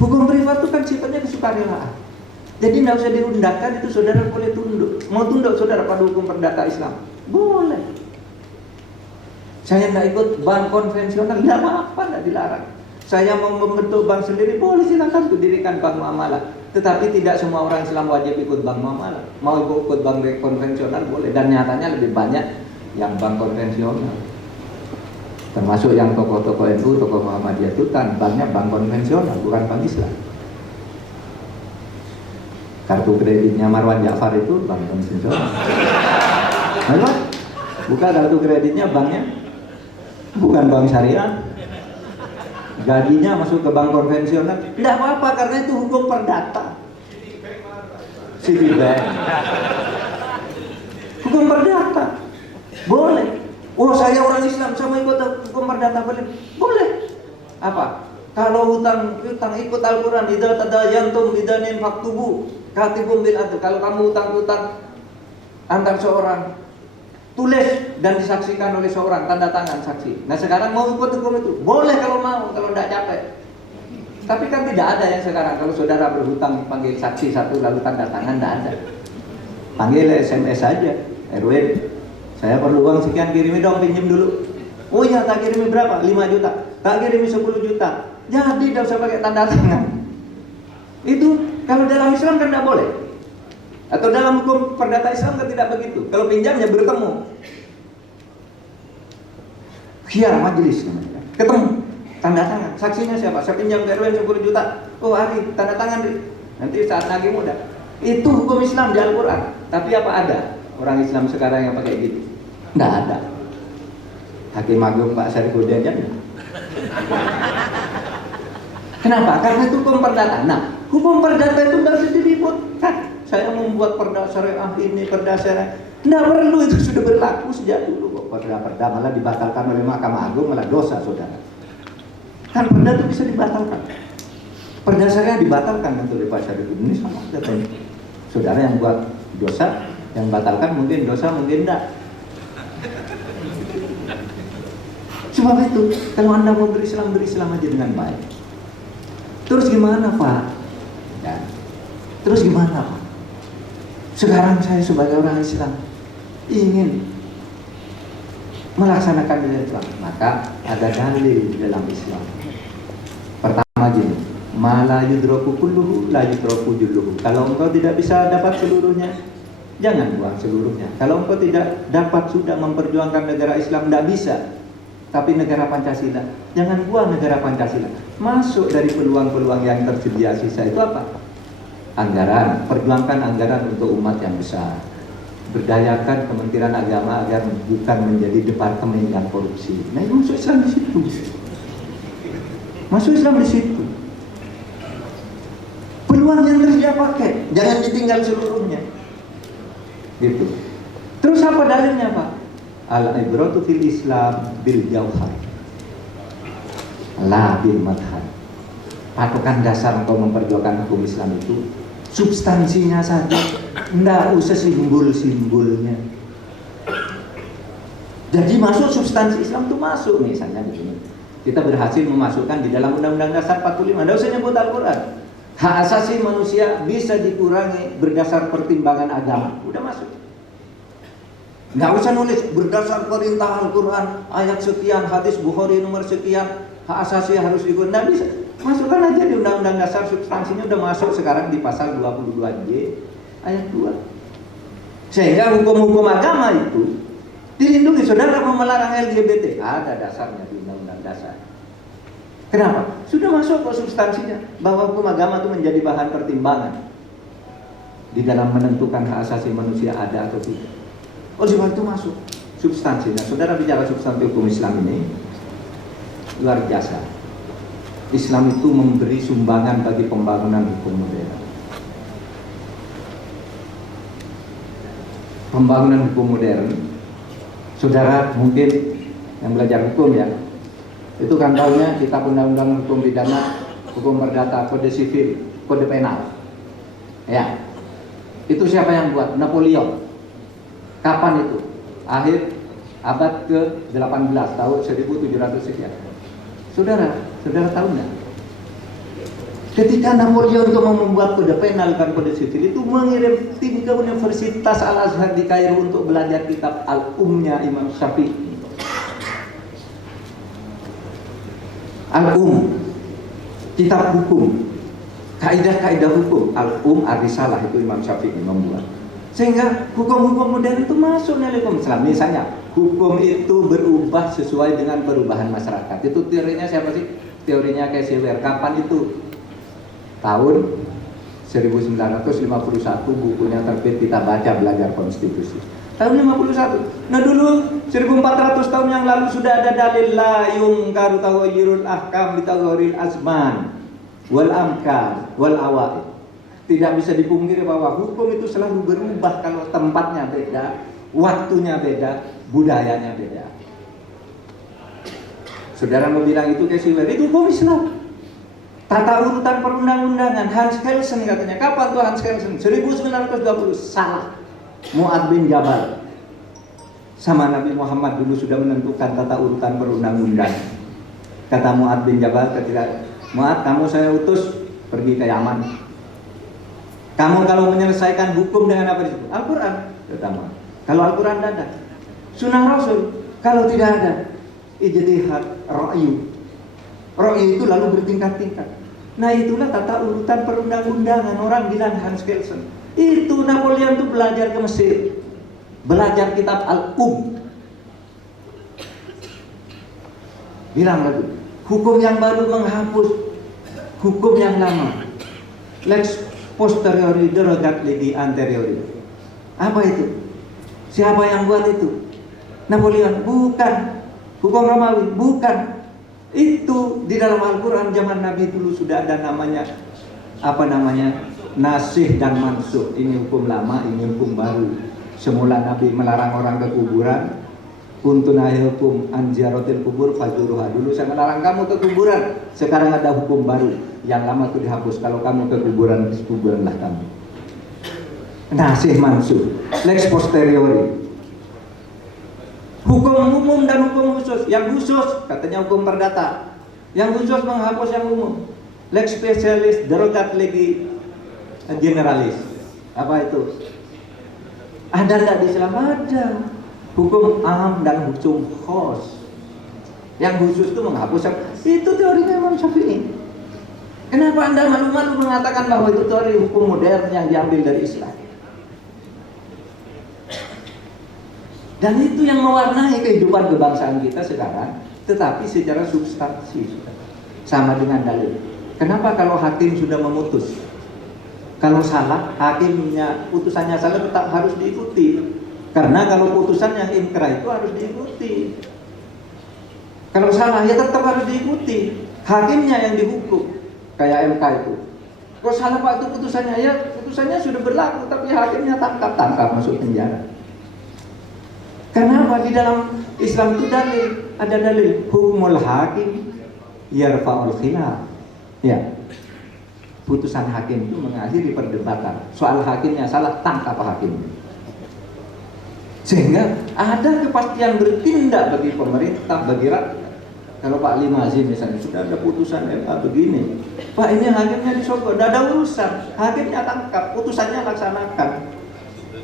Hukum privat itu kan sifatnya kesukarelaan. Jadi tidak usah diundangkan, itu saudara boleh tunduk. Mau tunduk saudara pada hukum perdata Islam? Boleh. Saya tidak ikut bank konvensional, tidak apa-apa, tidak dilarang. Saya mau membentuk bank sendiri, boleh, silakan tuh dirikan bank muamalah. Tetapi tidak semua orang Islam wajib ikut bank muamalah. Mau ikut bank konvensional boleh, dan nyatanya lebih banyak yang bank konvensional. Termasuk yang tokoh-tokoh NU, tokoh Muhammadiyah itu kan banknya bank konvensional, bukan bank Islam. Kartu kreditnya Marwan Ja'far itu bank konvensional. Ayo, buka kartu kreditnya banknya bukan bank syariah. Gajinya masuk ke bank konvensional. Tidak apa-apa karena itu hukum perdata. Citibank. Hukum perdata. Boleh. Oh, saya orang Islam, saya mau ikut hukum perdata boleh? Boleh. Apa? Kalau hutang ikut Al-Quran, idza tadayantum bidanin faktubu katibum bil adl. Kalau kamu hutang antar seorang, tulis dan disaksikan oleh seorang, tanda tangan saksi. Nah sekarang mau ikut hukum itu? Boleh kalau mau, kalau tidak capek. Tapi kan tidak ada yang sekarang. Kalau saudara berhutang panggil saksi satu lalu tanda tangan, tidak ada. Panggil SMS saja. Erwin, saya perlu uang sekian, kirimi dong, pinjam dulu. Oh iya, tak kirimi berapa? 5 juta. Tak kirimi 10 juta. Jadi tidak usah pakai tanda tangan. Itu kalau dalam Islam kan tidak boleh. Atau dalam hukum perdata Islam kan tidak begitu. Kalau pinjamnya bertemu. Khiyar majelis namanya. Ketemu, tanda tangan. Saksinya siapa? Saya pinjam ke Erwin 10 juta. Oh Ari, tanda tangan. Nanti saat lagi muda. Itu hukum Islam di Al-Quran. Tapi apa ada orang Islam sekarang yang pakai gitu? Tidak ada. Hakim Agung Pak Syarifudin aja. Kenapa? Karena itu hukum perdata. Nah, hukum perdata itu tidak bisa diributkan. Saya membuat perda syariah ini, perda syariah. Tidak perlu, itu sudah berlaku sejak dulu kok. Perda malah dibatalkan oleh Mahkamah Agung, malah dosa saudara. Kan perda itu bisa dibatalkan. Perda syariah dibatalkan oleh Pak Syarifudin ini sama katanya. Saudara yang buat dosa, yang batalkan mungkin dosa, mungkin tidak. Sebab itu, kalau Anda mau berislam aja dengan baik. Terus gimana Pak? Ya. Terus gimana Pak? Sekarang saya sebagai orang Islam ingin melaksanakan Islam, maka ada dalil di dalam Islam. Pertama gini, ma la yudroku kulluhu la yudroku julluhu. Kalau engkau tidak bisa dapat seluruhnya, jangan buang seluruhnya. Kalau engkau tidak dapat sudah memperjuangkan negara Islam, tidak bisa, tapi negara Pancasila, jangan buang negara Pancasila. Masuk dari peluang-peluang yang tersedia, sisa itu apa? Anggaran, perjuangkan anggaran untuk umat yang besar. Berdayakan Kementerian Agama agar bukan menjadi departemen yang korupsi. Nah itu masuk Islam di situ. Masuk Islam di situ. Peluang yang tersedia pakai, jangan ditinggal seluruhnya. Gitu. Terus apa dalilnya Pak? Al-ibratu fil Islam bil jauhar, la bil madhar. Patokan dasar engkau memperjuangkan hukum Islam itu substansinya saja, nggak usah simbol-simbolnya. Jadi masuk substansi Islam itu masuk. Misalnya begini, kita berhasil memasukkan di dalam Undang-Undang Dasar 45, nggak usah nyebut Al-Quran, hak asasi manusia bisa dikurangi berdasar pertimbangan agama, udah masuk. Nggak usah nulis berdasar perintah Al-Quran ayat sekian, hadis Bukhari nomor sekian, hak asasi harus dikurangi. Nggak bisa. Masukkan aja di Undang-Undang Dasar, substansinya udah masuk sekarang di pasal 22J ayat 2. Sehingga hukum-hukum agama itu dilindungi. Saudara mau melarang LGBT, ada dasarnya di Undang-Undang Dasar. Kenapa? Sudah masuk ke substansinya bahwa hukum agama itu menjadi bahan pertimbangan di dalam menentukan hak asasi manusia ada atau tidak. Oleh sebab itu masuk substansinya. Saudara bicara substansi hukum Islam ini luar biasa. Islam itu memberi sumbangan bagi pembangunan hukum modern. Pembangunan hukum modern, saudara mungkin yang belajar hukum ya, itu kan tahunya kitab undang-undang hukum pidana, hukum perdata, kode sivil, kode penal. Ya, itu siapa yang buat? Napoleon. Kapan itu? Akhir abad ke-18, tahun 1700 sekian. Saudara tahu nggak? Ketika Napoleon itu mau membuat kode penal dan kode sivil, itu mengirim tim ke Universitas Al-Azhar di Kairo untuk belajar kitab Al-Umnya Imam Syafi'i. Al-Um, kitab hukum, kaidah-kaidah hukum. Al-Um Ar-Risalah itu Imam Syafi'i membuat. Sehingga hukum-hukum modern itu masuk dalam hukum Islam. Misalnya, hukum itu berubah sesuai dengan perubahan masyarakat. Itu teorinya siapa sih? Teorinya Kaiser. Kapan itu? Tahun 1951 bukunya terbit, kita baca belajar konstitusi. Tahun 51. Nah dulu 1400 tahun yang lalu sudah ada dalil la yungkaru taghayyurul ahkam bi taghayyuril azman wal amkan wal awaid. Tidak bisa dipungkiri bahwa hukum itu selalu berubah kalau tempatnya beda, waktunya beda, budayanya beda. Saudara mau bilang itu Kaiser, itu hukum Islam. Tata urutan perundang-undangan, Hans Kelsen katanya. Kapan tuh Hans Kelsen? 1920. Salah. Mu'adz bin Jabal sama Nabi Muhammad dulu sudah menentukan tata urutan perundang-undangan. Kata Mu'adz bin Jabal ketika, Mu'adz, kamu saya utus pergi ke Yaman. Kamu kalau menyelesaikan hukum dengan apa itu? Al-Quran pertama. Kalau Al-Quran tidak ada, Sunnah Rasul. Kalau tidak ada, ijtihad, ra'yu. Ra'yu itu lalu bertingkat-tingkat. Nah itulah tata urutan perundang-undangan. Orang bilang Hans Kelsen. Itu Napoleon itu belajar ke Mesir, belajar kitab Al-Um. Bilang lagi, hukum yang baru menghapus hukum yang lama. Lex posteriori derogat legi anteriori. Apa itu? Siapa yang buat itu? Napoleon? Bukan. Hukum Romawi? Bukan. Itu di dalam Al-Quran zaman Nabi dulu sudah ada namanya, apa namanya, nasih dan mansuh. Ini hukum lama, ini hukum baru. Semula Nabi melarang orang ke kuburan. Kuntun ahyukum anjarotil kubur fajuruha. Dulu saya melarang kamu ke kuburan. Sekarang ada hukum baru. Yang lama itu dihapus. Kalau kamu ke kuburanlah kamu. Nasih mansuh. Lex posteriori. Hukum umum dan hukum khusus. Yang khusus katanya hukum perdata. Yang khusus menghapus yang umum. Lex spesialis derogat legi generalis. Apa itu? Ada nggak di Islam? Ada. Hukum am dan hukum khos. Yang khusus itu menghapus. Itu teorinya Imam Syafi'i. Kenapa Anda malu-malu mengatakan bahwa itu teori hukum modern yang diambil dari Islam? Dan itu yang mewarnai kehidupan kebangsaan kita sekarang, tetapi secara substansi. Sama dengan dalil. Kenapa kalau hakim sudah memutus? Kalau salah, hakimnya putusannya salah tetap harus diikuti. Karena kalau putusan yang inkrah itu harus diikuti. Kalau salah ya tetap harus diikuti. Hakimnya yang dihukum. Kayak MK itu. Kalau salah Pak itu putusannya, ya putusannya sudah berlaku, tapi hakimnya tangkap masuk penjara. Karena apa? Di dalam Islam itu ada dalil hukmul hakim yarfa'ul khilaf. Ya. Putusan hakim itu mengakhiri perdebatan. Soal hakimnya salah, tangkap hakim. Sehingga ada kepastian bertindak bagi pemerintah, bagi rakyat. Kalau Pak Limazi misalnya sudah ada putusan MA begini, Pak ini hakimnya disogok, tidak ada urusan, hakimnya tangkap, putusannya laksanakan.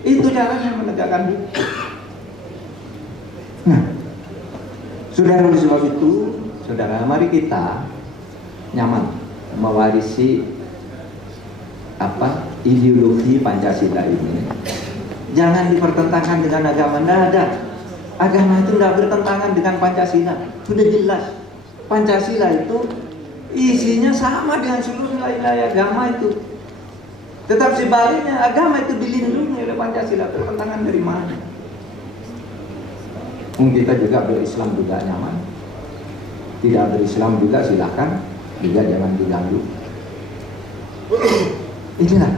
Itu caranya menegakkan hukum. Nah, saudara, oleh sebab itu, saudara, mari kita nyaman mewarisi ideologi Pancasila ini. Jangan dipertentangkan dengan agama, tidak ada. Agama itu tidak bertentangan dengan Pancasila. Sudah jelas. Pancasila itu isinya sama dengan seluruh nilai-nilai agama itu. Tetap sebaliknya, agama itu dilindungi oleh Pancasila. Pertentangan dari mana? Kita juga berislam juga nyaman. Tidak berislam juga silahkan. Juga jangan diganggu. Inilah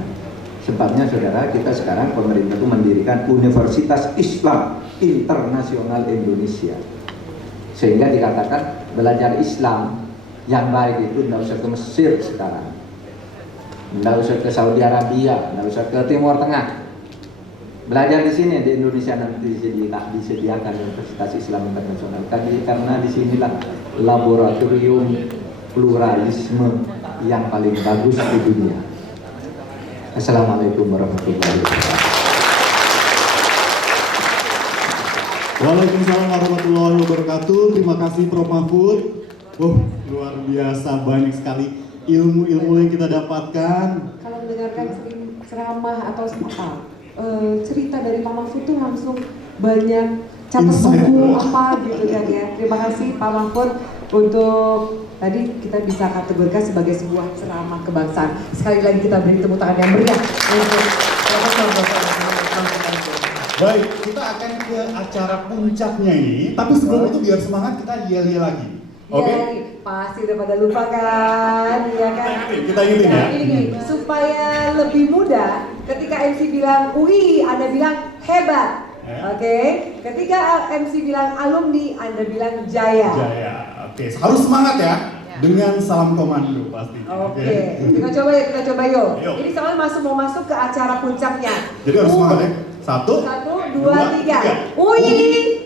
sebabnya saudara, kita sekarang pemerintah itu mendirikan Universitas Islam Internasional Indonesia, sehingga dikatakan belajar Islam yang baik itu tidak usah ke Mesir sekarang, tidak usah ke Saudi Arabia, tidak usah ke Timur Tengah. Belajar di sini di Indonesia, nanti disediakan Universitas Islam Internasional. Karena disinilah laboratorium pluralisme yang paling bagus di dunia. Assalamualaikum warahmatullahi wabarakatuh. Waalaikumsalam warahmatullahi wabarakatuh. Terima kasih Prof. Mahfud. Luar biasa, banyak sekali ilmu-ilmu yang kita dapatkan. Kalau mendengarkan ceramah atau cerita dari Pak Mahfud tuh langsung banyak catat buku apa gitu kan ya. Terima kasih Pak Mahfud untuk tadi kita bisa kategorikan sebagai sebuah ceramah kebangsaan. Sekali lagi kita beri tepuk tangan yang meriah untuk Baik, kita akan ke acara puncaknya ini. Tapi sebelum itu biar semangat kita yel-yel lagi. Oke? Ya, pasti udah pada lupa kan, ya kan? Kita ingat ya. Ini supaya lebih mudah, ketika MC bilang UI, Anda bilang hebat. Oke? Ketika MC bilang alumni, Anda bilang jaya. Jaya. Oke, harus semangat ya. Dengan salam komando pasti. Oke. Kita coba yuk. Ini soalnya mau masuk ke acara puncaknya. Jadi harus semangat ya. Satu, dua, tiga. UI